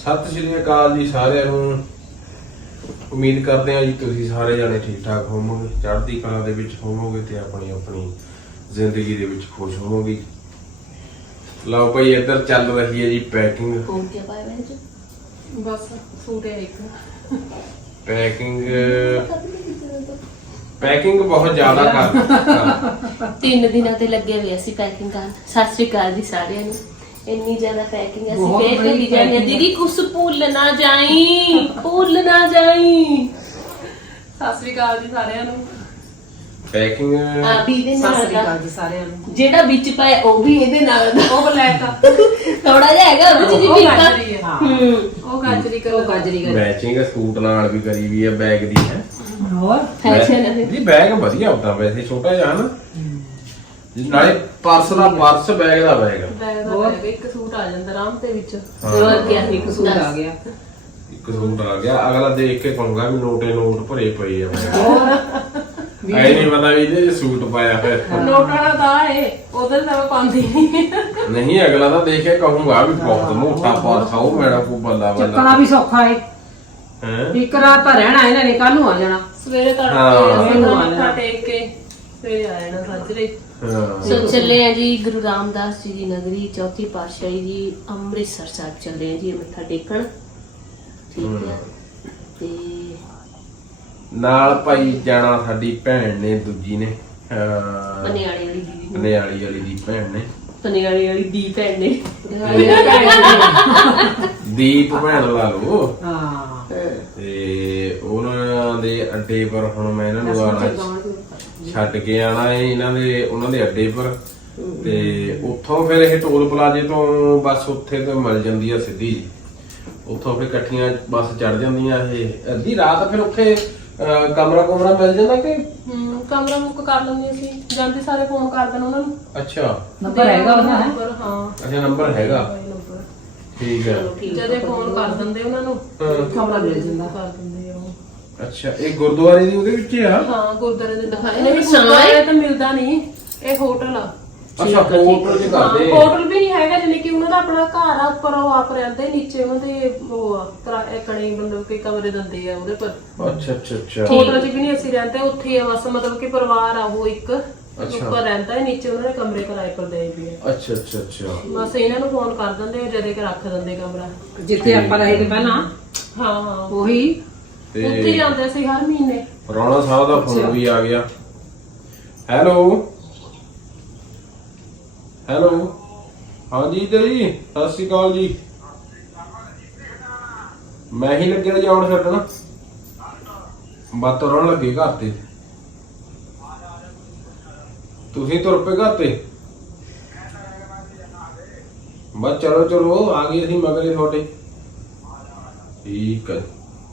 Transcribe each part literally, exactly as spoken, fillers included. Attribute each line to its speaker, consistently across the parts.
Speaker 1: ਸਤਿ ਸ਼੍ਰੀ ਅਕਾਲ ਜੀ ਸਾਰਿਆਂ ਨੂੰ। ਉਮੀਦ ਕਰਦੇ ਹਾਂ ਜੀ ਤੁਸੀਂ ਸਾਰੇ ਜਾਣੇ ਠੀਕ ਠਾਕ ਹੋਵੋਗੇ, ਚੜ੍ਹਦੀ ਕਲਾ ਦੇ ਵਿੱਚ ਹੋਵੋਗੇ ਤੇ ਆਪਣੀ ਆਪਣੀ ਜ਼ਿੰਦਗੀ ਦੇ ਵਿੱਚ ਖੁਸ਼ ਹੋਵੋਗੇ। ਲਓ ਭਾਈ ਇੱਧਰ ਚੱਲ ਰਹੀ ਹੈ ਜੀ ਪੈਕਿੰਗ।
Speaker 2: ਕੌਣ ਕਿਆ ਪਾਇਆ ਮੈਂ ਜੀ?
Speaker 3: ਬਸ ਸੂਟ ਹੈ ਇੱਕ।
Speaker 1: ਪੈਕਿੰਗ ਪੈਕਿੰਗ ਬਹੁਤ ਜ਼ਿਆਦਾ ਕਰ
Speaker 2: ਤਿੰਨ ਦਿਨਾਂ ਤੇ ਲੱਗੇ ਹੋਏ ਅਸੀਂ ਪੈਕਿੰਗ ਕਰਨ। ਸਤਿ ਸ਼੍ਰੀ ਅਕਾਲ ਜੀ ਸਾਰਿਆਂ ਨੂੰ। ਇੰਨੀ ਜ਼ਿਆਦਾ ਪੈਕਿੰਗ ਅਸੀਂ ਫੇਰ ਕਰੀ ਜਾਂਦੇ ਹਾਂ। ਦੀਦੀ ਕੁਛ ਭੁੱਲ ਨਾ ਜਾਈ, ਭੁੱਲ ਨਾ ਜਾਈ।
Speaker 3: ਸਤਿ ਸ੍ਰੀ ਅਕਾਲ ਜੀ ਸਾਰਿਆਂ ਨੂੰ।
Speaker 1: ਪੈਕਿੰਗ
Speaker 2: ਆ ਵੀ ਇਹਦੇ
Speaker 3: ਸਤਿ
Speaker 2: ਨਾਲ
Speaker 3: ਸ੍ਰੀ ਅਕਾਲ ਜੀ ਸਾਰਿਆਂ ਨੂੰ।
Speaker 2: ਜਿਹੜਾ ਵਿੱਚ ਪਾਇਆ ਉਹ ਵੀ ਇਹਦੇ ਨਾਲ ਦਾ
Speaker 3: ਉਹ ਬਲੈਕ ਆ,
Speaker 2: ਥੋੜਾ ਜਿਹਾ ਹੈਗਾ ਉਹਦੇ ਚ ਜੀ
Speaker 3: ਉਹ
Speaker 2: ਫਿੱਕਾ।
Speaker 3: ਗਾਜਰੀ ਹੈ।
Speaker 2: ਹੂੰ
Speaker 3: ਉਹ ਗਾਜਰੀ ਕਰ, ਉਹ ਗਾਜਰੀ ਕਰ।
Speaker 1: ਮੈਚਿੰਗ ਸੂਟ ਨਾਲ ਵੀ ਕਰੀ ਵੀ ਹੈ ਬੈਗ ਦੀ ਹੈ।
Speaker 3: ਹੋਰ
Speaker 2: ਫੈਸ਼ਨ ਹੈ
Speaker 1: ਜੀ ਬੈਗ ਵਧੀਆ ਹੁੰਦਾ ਵੈਸੇ, ਛੋਟਾ ਜਿਹਾ ਨਾ ਨਾਲੇ ਪਰਸ ਦਾ ਪਰਸ ਬੈਗ ਦਾ ਬੈਗ
Speaker 3: ਬੈਗ ਦਾ ਬੈਗ ਇੱਕ ਸੂਟ ਆ ਜਾਂਦਾ ਆਰਾਮ ਦੇ ਵਿੱਚ।
Speaker 2: ਹੋਰ ਕੀ ਹੈ,
Speaker 3: ਇੱਕ ਸੂਟ ਆ ਗਿਆ,
Speaker 1: ਇੱਕ ਸੂਟ ਆ ਗਿਆ। ਅਗਲਾ ਦੇਖ ਕੇ ਕਹੂੰਗਾ ਵੀ ਨੋਟੇ ਨੋਟ ਭਰੇ ਪਏ ਆ।
Speaker 3: ਹੋਰ
Speaker 1: ਐ ਨਹੀਂ ਪਤਾ ਵੀ ਇਹਦੇ ਚ ਸੂਟ ਪਾਇਆ ਫਿਰ।
Speaker 3: ਨੋਟ ਵਾਲਾ ਤਾਂ ਏ, ਉਹਦੇ ਤਾਂ ਮੈਂ ਪਾਉਂਦੀ ਨਹੀਂ।
Speaker 1: ਨਹੀਂ ਅਗਲਾ ਤਾਂ ਦੇਖ ਕੇ ਕਹੂੰਗਾ ਵੀ ਬਹੁਤ ਮੋਟਾ ਪਰਸ ਆਉ ਮੇਰਾ ਕੋ ਬੱਲਾ ਬੱਲਾ।
Speaker 4: ਚੱਕਣਾ ਵੀ ਸੌਖਾ ਏ।
Speaker 1: ਹੈ
Speaker 4: ਇੱਕ ਰਾਤ ਤਾਂ ਰਹਿਣਾ ਇਹਨਾਂ ਨੇ, ਕੱਲ ਨੂੰ ਆ ਜਾਣਾ।
Speaker 3: ਸਵੇਰੇ
Speaker 1: ਹਾਂ।
Speaker 3: ਤੜਕੇ ਮੱਥਾ ਟੇਕ ਕੇ ਸਵੇਰੇ ਆ ਜਾਣਾ ਸਾਜਰੇ।
Speaker 1: ਹਾਂ
Speaker 2: ਸੋ ਚੱਲੇ ਆ ਜੀ ਗੁਰੂ ਰਾਮਦਾਸ ਜੀ ਦੀ ਨਗਰੀ ਚੌਥੀ ਪਾਤਸ਼ਾਹੀ ਜੀ ਅੰਮ੍ਰਿਤਸਰ ਸਾਹਿਬ ਚੱਲੇ ਆ ਜੀ ਮੱਥਾ ਟੇਕਣ। ਠੀਕ ਹੈ ਤੇ
Speaker 1: ਨਾਲ ਭਾਈ ਜਾਣਾ ਸਾਡੀ ਭੈਣ ਨੇ, ਦੂਜੀ ਨੇ ਅਹ
Speaker 2: ਪਨਿਆਲੇ ਵਾਲੀ ਦੀਦੀ ਨੇ,
Speaker 1: ਪਨਿਆਲੀ ਵਾਲੀ ਦੀ ਭੈਣ ਨੇ,
Speaker 2: ਪਨਿਆਲੇ ਵਾਲੀ ਦੀ ਭੈਣ ਨੇ।
Speaker 1: ਦੀਪ ਭੈਣ ਲਾ ਲਓ।
Speaker 4: ਹਾਂ
Speaker 1: ਤੇ ਉਹਨਾਂ ਦੇ ਅੱਡੇ ਪਰ ਹੁਣ ਮੈਂ ਇਹਨਾਂ ਨੂੰ ਆਣਾ ਛੱਡ ਕੇ ਆਣਾ ਹੈ ਇਹਨਾਂ ਦੇ ਉਹਨਾਂ ਦੇ ਅੱਡੇ ਪਰ। ਤੇ ਉੱਥੋਂ ਫਿਰ ਇਹ ਟੋਲ ਪਲਾਜ਼ੇ ਤੋਂ ਬੱਸ ਉੱਥੇ ਤੋਂ ਮਿਲ ਜਾਂਦੀ ਆ ਸਿੱਧੀ ਜੀ। ਉੱਥੋਂ ਫਿਰ ਇਕੱਠੀਆਂ ਬੱਸ ਚੜ ਜਾਂਦੀਆਂ ਇਹ ਅੱਧੀ ਰਾਤ। ਫਿਰ ਉੱਥੇ ਕਮਰਾ ਕੁਮਰਾ ਮਿਲ ਜਾਂਦਾ ਕਿ
Speaker 3: ਹੂੰ ਕਮਰਾ ਬੁੱਕ ਕਰ ਲੈਂਦੇ ਅਸੀਂ, ਜਾਂਦੇ ਸਾਰੇ ਫੋਨ ਕਰ ਦੇਣ ਉਹਨਾਂ ਨੂੰ।
Speaker 1: ਅੱਛਾ
Speaker 4: ਨੰਬਰ ਹੈਗਾ ਉਹਦਾ ਹੈ।
Speaker 3: ਨੰਬਰ, ਹਾਂ
Speaker 1: ਅੱਛਾ ਨੰਬਰ ਹੈਗਾ,
Speaker 3: ਨੰਬਰ
Speaker 1: ਠੀਕ ਹੈ।
Speaker 3: ਜਦੇ ਫੋਨ ਕਰ ਦਿੰਦੇ ਉਹਨਾਂ ਨੂੰ,
Speaker 1: ਹਾਂ।
Speaker 4: ਕਮਰਾ ਮਿਲ ਜਾਂਦਾ।
Speaker 3: ਕਰ ਦਿੰਦੇ ਆ ਉਹ।
Speaker 1: ਅੱਛਾ ਇਹ ਗੁਰਦੁਆਰੇ ਦੀ ਉਹਦੇ ਵਿੱਚ ਹੀ ਆ।
Speaker 3: ਹਾਂ ਗੁਰਦੁਆਰੇ ਦੇ ਦਿਖਾਏ
Speaker 2: ਨਹੀਂ,
Speaker 3: ਨੇ।
Speaker 2: ਸਾਰਾ
Speaker 3: ਗੁਰਦੁਆਰੇ ਤਾਂ ਮਿਲਦਾ ਨਹੀਂ, ਇਹ ਹੋਟਲ ਆ।
Speaker 1: ਅੱਛਾ ਹੋਟਲ ਚ
Speaker 3: ਹਾਂ
Speaker 1: ਕਰਦੇ।
Speaker 3: ਹੋਟਲ ਵੀ ਨਹੀਂ ਹੈਗਾ, ਜਿਵੇਂ ਕਿ ਉਹਨਾਂ ਦਾ ਆਪਣਾ ਘਰ ਆ, ਉੱਪਰ ਉਹ ਆਪ ਰਹਿੰਦੇ, ਨੀਚੇ ਉਹਨਾਂ ਦੇ ਉਹ ਆ ਕਿਰਾਏ ਕਣੇ ਮਤਲਬ ਕਿ ਕਮਰੇ ਦਿੰਦੇ ਆ ਉਹਦੇ ਪਰ।
Speaker 1: ਅੱਛਾ ਅੱਛਾ ਅੱਛਾ
Speaker 3: ਹੋਟਲ 'ਚ ਵੀ ਨਹੀਂ ਅਸੀਂ ਰਹਿੰਦੇ, ਉੱਥੇ ਹੀ ਆ ਬਸ। ਮਤਲਬ ਕਿ ਪਰਿਵਾਰ ਆ ਉਹ ਇੱਕ ਉੱਪਰ ਰਹਿੰਦਾ ਹੈ, ਨੀਚੇ ਉਹਨਾਂ ਨੇ ਕਮਰੇ ਕਿਰਾਏ ਪਰ ਦੇ ਵੀ ਆ।
Speaker 1: ਅੱਛਾ ਅੱਛਾ ਅੱਛਾ
Speaker 3: ਬਸ ਇਹਨਾਂ ਨੂੰ ਫੋਨ ਕਰ ਦਿੰਦੇ, ਜਦੇ ਕਿ ਰੱਖ ਦਿੰਦੇ ਕਮਰਾ।
Speaker 4: ਜਿੱਥੇ ਆਪਾਂ ਰਹੇ ਤੇ ਪਹਿਲਾਂ
Speaker 3: ਹਾਂ ਹਾਂ
Speaker 4: ਉਹੀ
Speaker 1: ਤੇ
Speaker 3: ਉੱਥੇ ਹੀ ਜਾਂਦੇ ਸੀ ਹਰ ਮਹੀਨੇ।
Speaker 1: ਰਾਣਾ ਸਾਹਿਬ ਦਾ ਫੋਨ ਵੀ ਆ ਗਿਆ। ਹੈਲੋ ਹੈਲੋ ਹਾਂਜੀ ਜੀ ਸਤਿ ਸ਼੍ਰੀ ਅਕਾਲ ਜੀ। ਮੈਂ ਹੀ ਲੱਗਿਆ ਜੀ ਆਉਣ ਛੱਡਣਾ, ਬਾਤ ਤੁਰਨ ਲੱਗੇ ਘਰ ਤੇ। ਤੁਸੀਂ ਤੁਰ ਪਏ ਘਰ ਤੇ? ਬਸ ਚਲੋ ਚਲੋ ਆ ਗਏ ਅਸੀਂ ਮਗਰੇ ਤੁਹਾਡੇ। ਠੀਕ ਹੈ।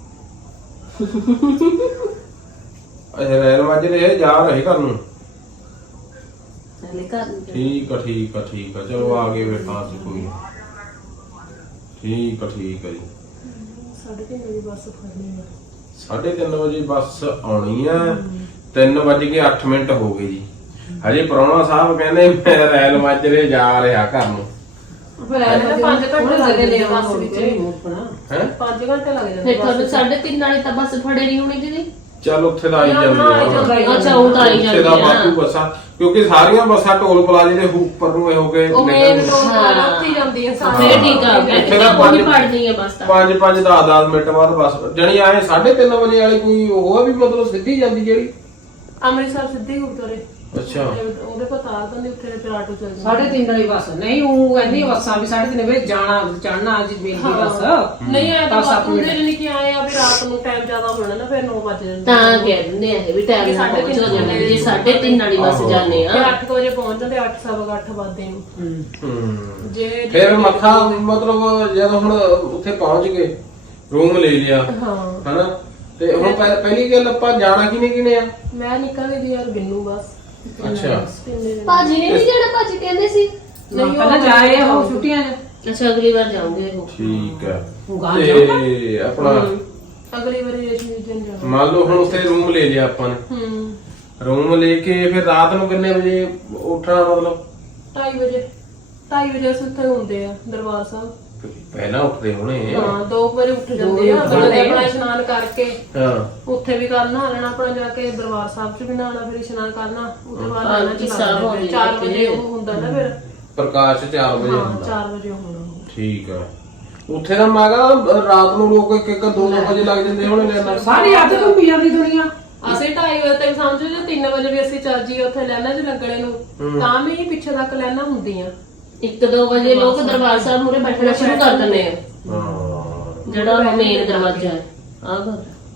Speaker 1: ਅੱਛਾ ਰੈਲ ਵੱਜ ਰਹੇ ਜਾ ਰਹੇ ਘਰ ਨੂੰ।
Speaker 2: ਨਾਲੇ ਘਰ ਨੂੰ
Speaker 1: ਠੀਕ ਆ ਠੀਕ ਆ ਠੀਕ ਆ ਚਲੋ ਆ ਗਏ ਵੇਖਾਂ ਅਸੀਂ ਕੋਈ। ਠੀਕ ਆ ਠੀਕ ਆ ਜੀ।
Speaker 3: ਸਾਢੇ ਤਿੰਨ ਵਜੇ ਬੱਸ ਫੜਨੀ ਆ।
Speaker 1: ਸਾਢੇ ਤਿੰਨ ਵਜੇ ਬੱਸ ਆਉਣੀ ਆ। ਤਿੰਨ ਵੱਜ ਕੇ ਅੱਠ ਮਿੰਟ ਹੋ ਗਏ ਜੀ। ਹਜੇ ਪ੍ਰਾਹੁਣਾ ਸਾਹਿਬ ਕਹਿੰਦੇ ਮੈਂ ਰੈਲ ਵੱਜ ਰਹੇ ਜਾ ਰਿਹਾ ਘਰ ਨੂੰ।
Speaker 4: ਫਿਰ
Speaker 3: ਐਂ ਤਾਂ ਪੰਜ ਘੰਟੇ ਲੱਗ ਜਾਂਦੇ ਆ ਬੱਸ ਵਿੱਚ।
Speaker 1: ਹੈ
Speaker 3: ਪੰਜ ਘੰਟੇ ਲੱਗ ਜਾਂਦੇ
Speaker 2: ਫਿਰ ਤੁਹਾਨੂੰ ਸਾਢੇ ਤਿੰਨ ਵਾਲੀ ਤਾਂ ਬੱਸ ਫੜੇ ਨਹੀਂ ਹੋਣੀ ਦੀਦੀ।
Speaker 1: ਚੱਲ ਉੱਥੇ ਤਾਂ ਆਈ
Speaker 3: ਨਾ,
Speaker 1: ਜਾਂਦੀ
Speaker 3: ਨਾ, ਆਈ ਜਾਂਦੀ
Speaker 1: ਆ।
Speaker 2: ਅੱਛਾ ਉਹ ਤਾਂ ਆਈ
Speaker 1: ਉੱਥੇ
Speaker 2: ਜਾਂਦੀ
Speaker 1: ਦਾ
Speaker 2: ਆ।
Speaker 1: ਵਾਧੂ ਬੱਸਾਂ, ਕਿਉਂਕਿ ਸਾਰੀਆਂ ਬੱਸਾਂ ਟੋਲ ਪਲਾਜ਼ੇ ਦੇ ਉੱਪਰ ਨੂੰ ਇਹ ਹੋ ਕੇ
Speaker 3: ਉਹ ਮੇਨ
Speaker 1: ਨਿਕਲਦੀਆਂ।
Speaker 3: ਰੋਡ ਵਾਲਾ ਉੱਥੇ ਹੀ ਜਾਂਦੀ ਆ ਸਾਰੇ।
Speaker 2: ਫਿਰ ਠੀਕ ਆ, ਮੈਂ
Speaker 1: ਉੱਥੇ ਤਾਂ
Speaker 2: ਕਿਹਾ ਕੋਈ
Speaker 1: ਪੰਜ-
Speaker 2: ਪੜਨੀ ਹੈ ਬੱਸ ਤਾਂ।
Speaker 1: ਪੰਜ ਪੰਜ ਦਸ ਦਸ ਮਿੰਟ ਬਾਅਦ ਬੱਸ ਜਾਣੀ ਆਏ ਸਾਢੇ ਤਿੰਨ ਵਜੇ ਵਾਲੀ ਕੋਈ ਉਹ ਆ ਵੀ ਮਤਲਬ ਸਿੱਧੀ ਜਾਂਦੀ ਜਿਹੜੀ।
Speaker 3: ਅੰਮ੍ਰਿਤਸਰ ਸਿੱਧੇ ਗੁਰਦੁਆਰੇ
Speaker 1: ਅੱਛਾ
Speaker 3: ਉਹਦੇ ਕੋਲ ਤਾਰ ਦਿੰਦੇ, ਉੱਥੇ ਫਿਰ ਆਟੋ ਚੱਲ ਜਾਂਦਾ।
Speaker 4: ਸਾਢੇ ਤਿੰਨ ਵਾਲੀ ਬੱਸ ਨਹੀਂ, ਉਹ ਕਹਿੰਦੀ ਬੱਸਾਂ ਵੀ ਸਾਢੇ ਤਿੰਨ ਵਜੇ ਜਾਣਾ ਚੜਨਾ ਅੱਜ ਮੇਰੀ ਬੱਸ।
Speaker 3: ਨਹੀਂ ਆਇਆ ਤਾਂ
Speaker 4: ਦਸ ਅੱਠ
Speaker 3: ਉਹਦੇ
Speaker 4: ਮਿੰਟ।
Speaker 3: ਨਹੀਂ ਕਿ ਆਏ ਆ ਵੀ ਰਾਤ ਨੂੰ ਟਾਈਮ ਜ਼ਿਆਦਾ ਹੋਣਾ ਨਾ, ਫਿਰ ਨੌ ਵਜੇ ਜਾਂਦੇ।
Speaker 2: ਤਾਂ ਕਹਿ ਦਿੰਦੇ ਆ ਇਹ ਵੀ ਟਾਈਮ ਨਾਲ ਪਹੁੰਚ ਜਾਣਾ। ਜੇ ਸਾਢੇ ਤਿੰਨ ਵਾਲੀ ਬੱਸ ਜਾਂਦੇ
Speaker 3: ਫਿਰ
Speaker 2: ਆ
Speaker 3: ਅੱਠ ਵਜੇ ਪਹੁੰਚ ਜਾਂਦੇ, ਅੱਠ ਸਵਾ ਅੱਠ ਵੱਜਦੇ ਨੂੰ।
Speaker 1: ਹੂੰ
Speaker 3: ਜੇ
Speaker 1: ਫਿਰ ਮੱਥਾ ਮਤਲਬ ਜਦੋਂ ਹੁਣ ਉੱਥੇ ਪਹੁੰਚ ਗਏ ਰੂਮ ਲੈ ਲਿਆ
Speaker 3: ਹਾਂ
Speaker 1: ਹਨਾ। ਤੇ ਹੁਣ ਪਹਿ- ਪਹਿਲੀ ਗੱਲ ਆਪਾਂ ਜਾਣਾ ਕਿਨੇ ਕਿਨੇ ਆ?
Speaker 3: ਮੈਂ ਨਿਕਲ ਗਈ ਯਾਰ ਬਿੰਨੂ ਬਸ।
Speaker 1: ਅੱਛਾ
Speaker 3: ਕਿੰਨੇ ਦਿਨ
Speaker 2: ਭਾਜੀ ਨੇ ਨਹੀਂ ਜਾਣਾ, ਭਾਜੀ ਕਹਿੰਦੇ ਸੀ।
Speaker 3: ਨਹੀਂ
Speaker 4: ਪਹਿਲਾਂ ਜਾਏ ਉਹ ਛੁੱਟੀਆਂ 'ਚ।
Speaker 2: ਅੱਛਾ ਅਗਲੀ ਵਾਰ ਜਾਉਂਗੇ ਉਹ।
Speaker 1: ਠੀਕ ਹੈ।
Speaker 4: ਉਹ ਗਾਂ
Speaker 1: ਤੇ ਆਪਣਾ
Speaker 3: ਅਗਲੀ ਵਾਰੀ ਰੇਸ਼ਮੀ ਦਿਨ ਜਾਣਾ।
Speaker 1: ਮੰਨ ਲਓ ਹੁਣ ਉੱਥੇ ਰੂਮ ਲੈ ਲਿਆ ਆਪਾਂ ਨੇ।
Speaker 3: ਹੂੰ
Speaker 1: ਰੂਮ ਲੈ ਕੇ ਫਿਰ ਰਾਤ ਨੂੰ ਕਿੰਨੇ ਵਜੇ ਉੱਠਣਾ? ਮਤਲਬ
Speaker 3: ਢਾਈ ਵਜੇ ਢਾਈ ਵਜੇ ਅਸੀਂ ਉੱਥੇ ਹੁੰਦੇ ਆ ਦਰਬਾਰ ਸਾਹਿਬ।
Speaker 1: ਪਹਿਲਾਂ ਉੱਠਦੇ ਹੋਣੇ
Speaker 3: ਹਾਂ ਦੋ ਕੁ ਵਜੇ ਉੱਠ ਜਾਂਦੇ ਆ, ਅਗਲੇ ਦਿਨ ਆਪਣਾ ਇਸ਼ਨਾਨ ਕਰਕੇ
Speaker 1: ਹਾਂ
Speaker 3: ਉੱਥੇ ਵੀ ਕਰਨਾ ਲੈਣਾ ਆਪਣਾ ਜਾ ਕੇ ਦਰਬਾਰ ਸਾਹਿਬ ਚ ਵੀ ਨਹਾਉਣਾ, ਫਿਰ ਇਸ਼ਨਾਨ ਕਰਨਾ, ਉਹਦੇ ਬਾਅਦ ਲੈਣਾ
Speaker 2: ਪਾਲਕੀ ਸਾਹਿਬ
Speaker 3: ਚਲਾਉਣਾ, ਚਾਰ ਵਜੇ ਉਹ ਹੁੰਦਾ ਨਾ ਫਿਰ
Speaker 1: ਪ੍ਰਕਾਸ਼ ਚਾਰ ਵਜੇ
Speaker 3: ਹਾਂ
Speaker 1: ਹੁੰਦਾ।
Speaker 3: ਚਾਰ ਵਜੇ ਹੋਣਾ।
Speaker 1: ਠੀਕ ਆ ਉੱਥੇ ਤਾਂ ਮੈਂ ਕਿਹਾ ਰਾਤ ਨੂੰ ਲੋਕ ਇੱਕ ਇੱਕ ਦੋ ਦੋ ਵਜੇ ਲੱਗ ਜਾਂਦੇ ਹੋਣੇ ਲੈਣਾ।
Speaker 4: ਸਾਰੀ ਅੱਧ ਘੁੰਮੀ ਜਾਂਦੀ ਦੁਨੀਆ।
Speaker 3: ਅਸੀਂ ਢਾਈ ਵਜੇ ਤੱਕ ਸਮਝੋ ਜੇ ਤਿੰਨ ਵਜੇ ਵੀ ਅਸੀਂ ਚੱਲ ਜੀਏ ਉੱਥੇ ਲੈਣਾ ਚ ਲੱਗਣੇ ਨੂੰ ਤਾਂ ਵੀ ਪਿੱਛੇ ਤੱਕ ਲੈਣਾ ਹੁੰਦੀਆਂ।
Speaker 2: ਇੱਕ ਦੋ ਵਜੇ ਲੋਕ ਦਰਬਾਰ ਸਾਹਿਬ ਮੂਹਰੇ ਬੈਠਣਾ ਸ਼ੁਰੂ ਕਰ ਦਿੰਦੇ ਆ,
Speaker 1: ਹਾਂ
Speaker 2: ਜਿਹੜਾ ਮੇਨ ਦਰਵਾਜ਼ਾ ਹੈ ਆਹ ਗੱਲ।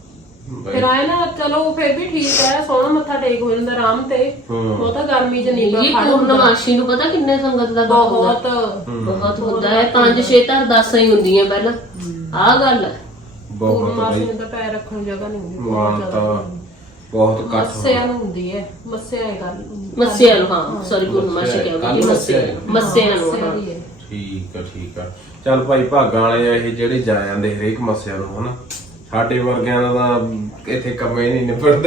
Speaker 3: ਫਿਰ ਆਏ ਨਾ ਚਲੋ ਫਿਰ ਵੀ ਠੀਕ ਹੈ, ਸੋਹਣਾ ਮੱਥਾ ਟੇਕ ਹੋ ਜਾਂਦਾ ਆਰਾਮ ਤੇ। ਉਹ ਤਾਂ ਗਰਮੀ ਚ ਨਹੀਂ
Speaker 2: ਜੀ ਪੂਰਨਮਾਸ਼ੀ ਨੂੰ ਪਤਾ ਕਿੰਨੇ ਸੰਗਤ ਦਾ ਬਹੁਤ
Speaker 3: ਬਹੁਤ
Speaker 2: ਬਹੁਤ ਹੁੰਦਾ ਹੈ, ਪੰਜ ਛੇ ਤਾਂ ਦਸ ਹੀ ਹੁੰਦੀਆਂ ਪਹਿਲਾਂ। ਆਹ ਗੱਲ ਹੈ
Speaker 1: ਬਹੁਤ
Speaker 3: ਪੂਰਨਮਾਸ਼ੀ ਨੂੰ ਤਾਂ ਪੈਰ ਰੱਖਣ ਨੂੰ ਜਗ੍ਹਾ ਨਹੀਂ ਹੁੰਦੀ,
Speaker 1: ਮਾਨ ਤਾਂ ਬਹੁਤ ਘੱਟ
Speaker 3: ਮੱਸਿਆ ਨੂੰ ਹੁੰਦੀ ਹੈ, ਮੱਸਿਆ ਹੈ ਗੱਲ
Speaker 2: ਮੱਸਿਆ ਨੂੰ। ਹਾਂ ਸੌਰੀ ਪੂਰਨਮਾਸ਼ੀ ਕਹਿੰਦੇ ਮੱਸਿਆ ਮੱਸਿਆ ਨੂੰ। ਹਾਂ
Speaker 1: ਠੀਕ ਆ ਠੀਕ ਆ ਚੱਲ ਭਾਈ ਭਾਗਾਂ ਵਾਲੇ ਆ ਇਹ ਜਿਹੜੇ ਜਾ ਜਾਂਦੇ ਹਰੇਕ ਮੱਸਿਆ ਨੂੰ ਹਨਾ। ਸਾਡੇ ਵਰਗਿਆਂ ਦਾ ਤਾਂ ਇੱਥੇ ਕੰਮੇ ਨਹੀਂ ਨਿਬੜਦੇ।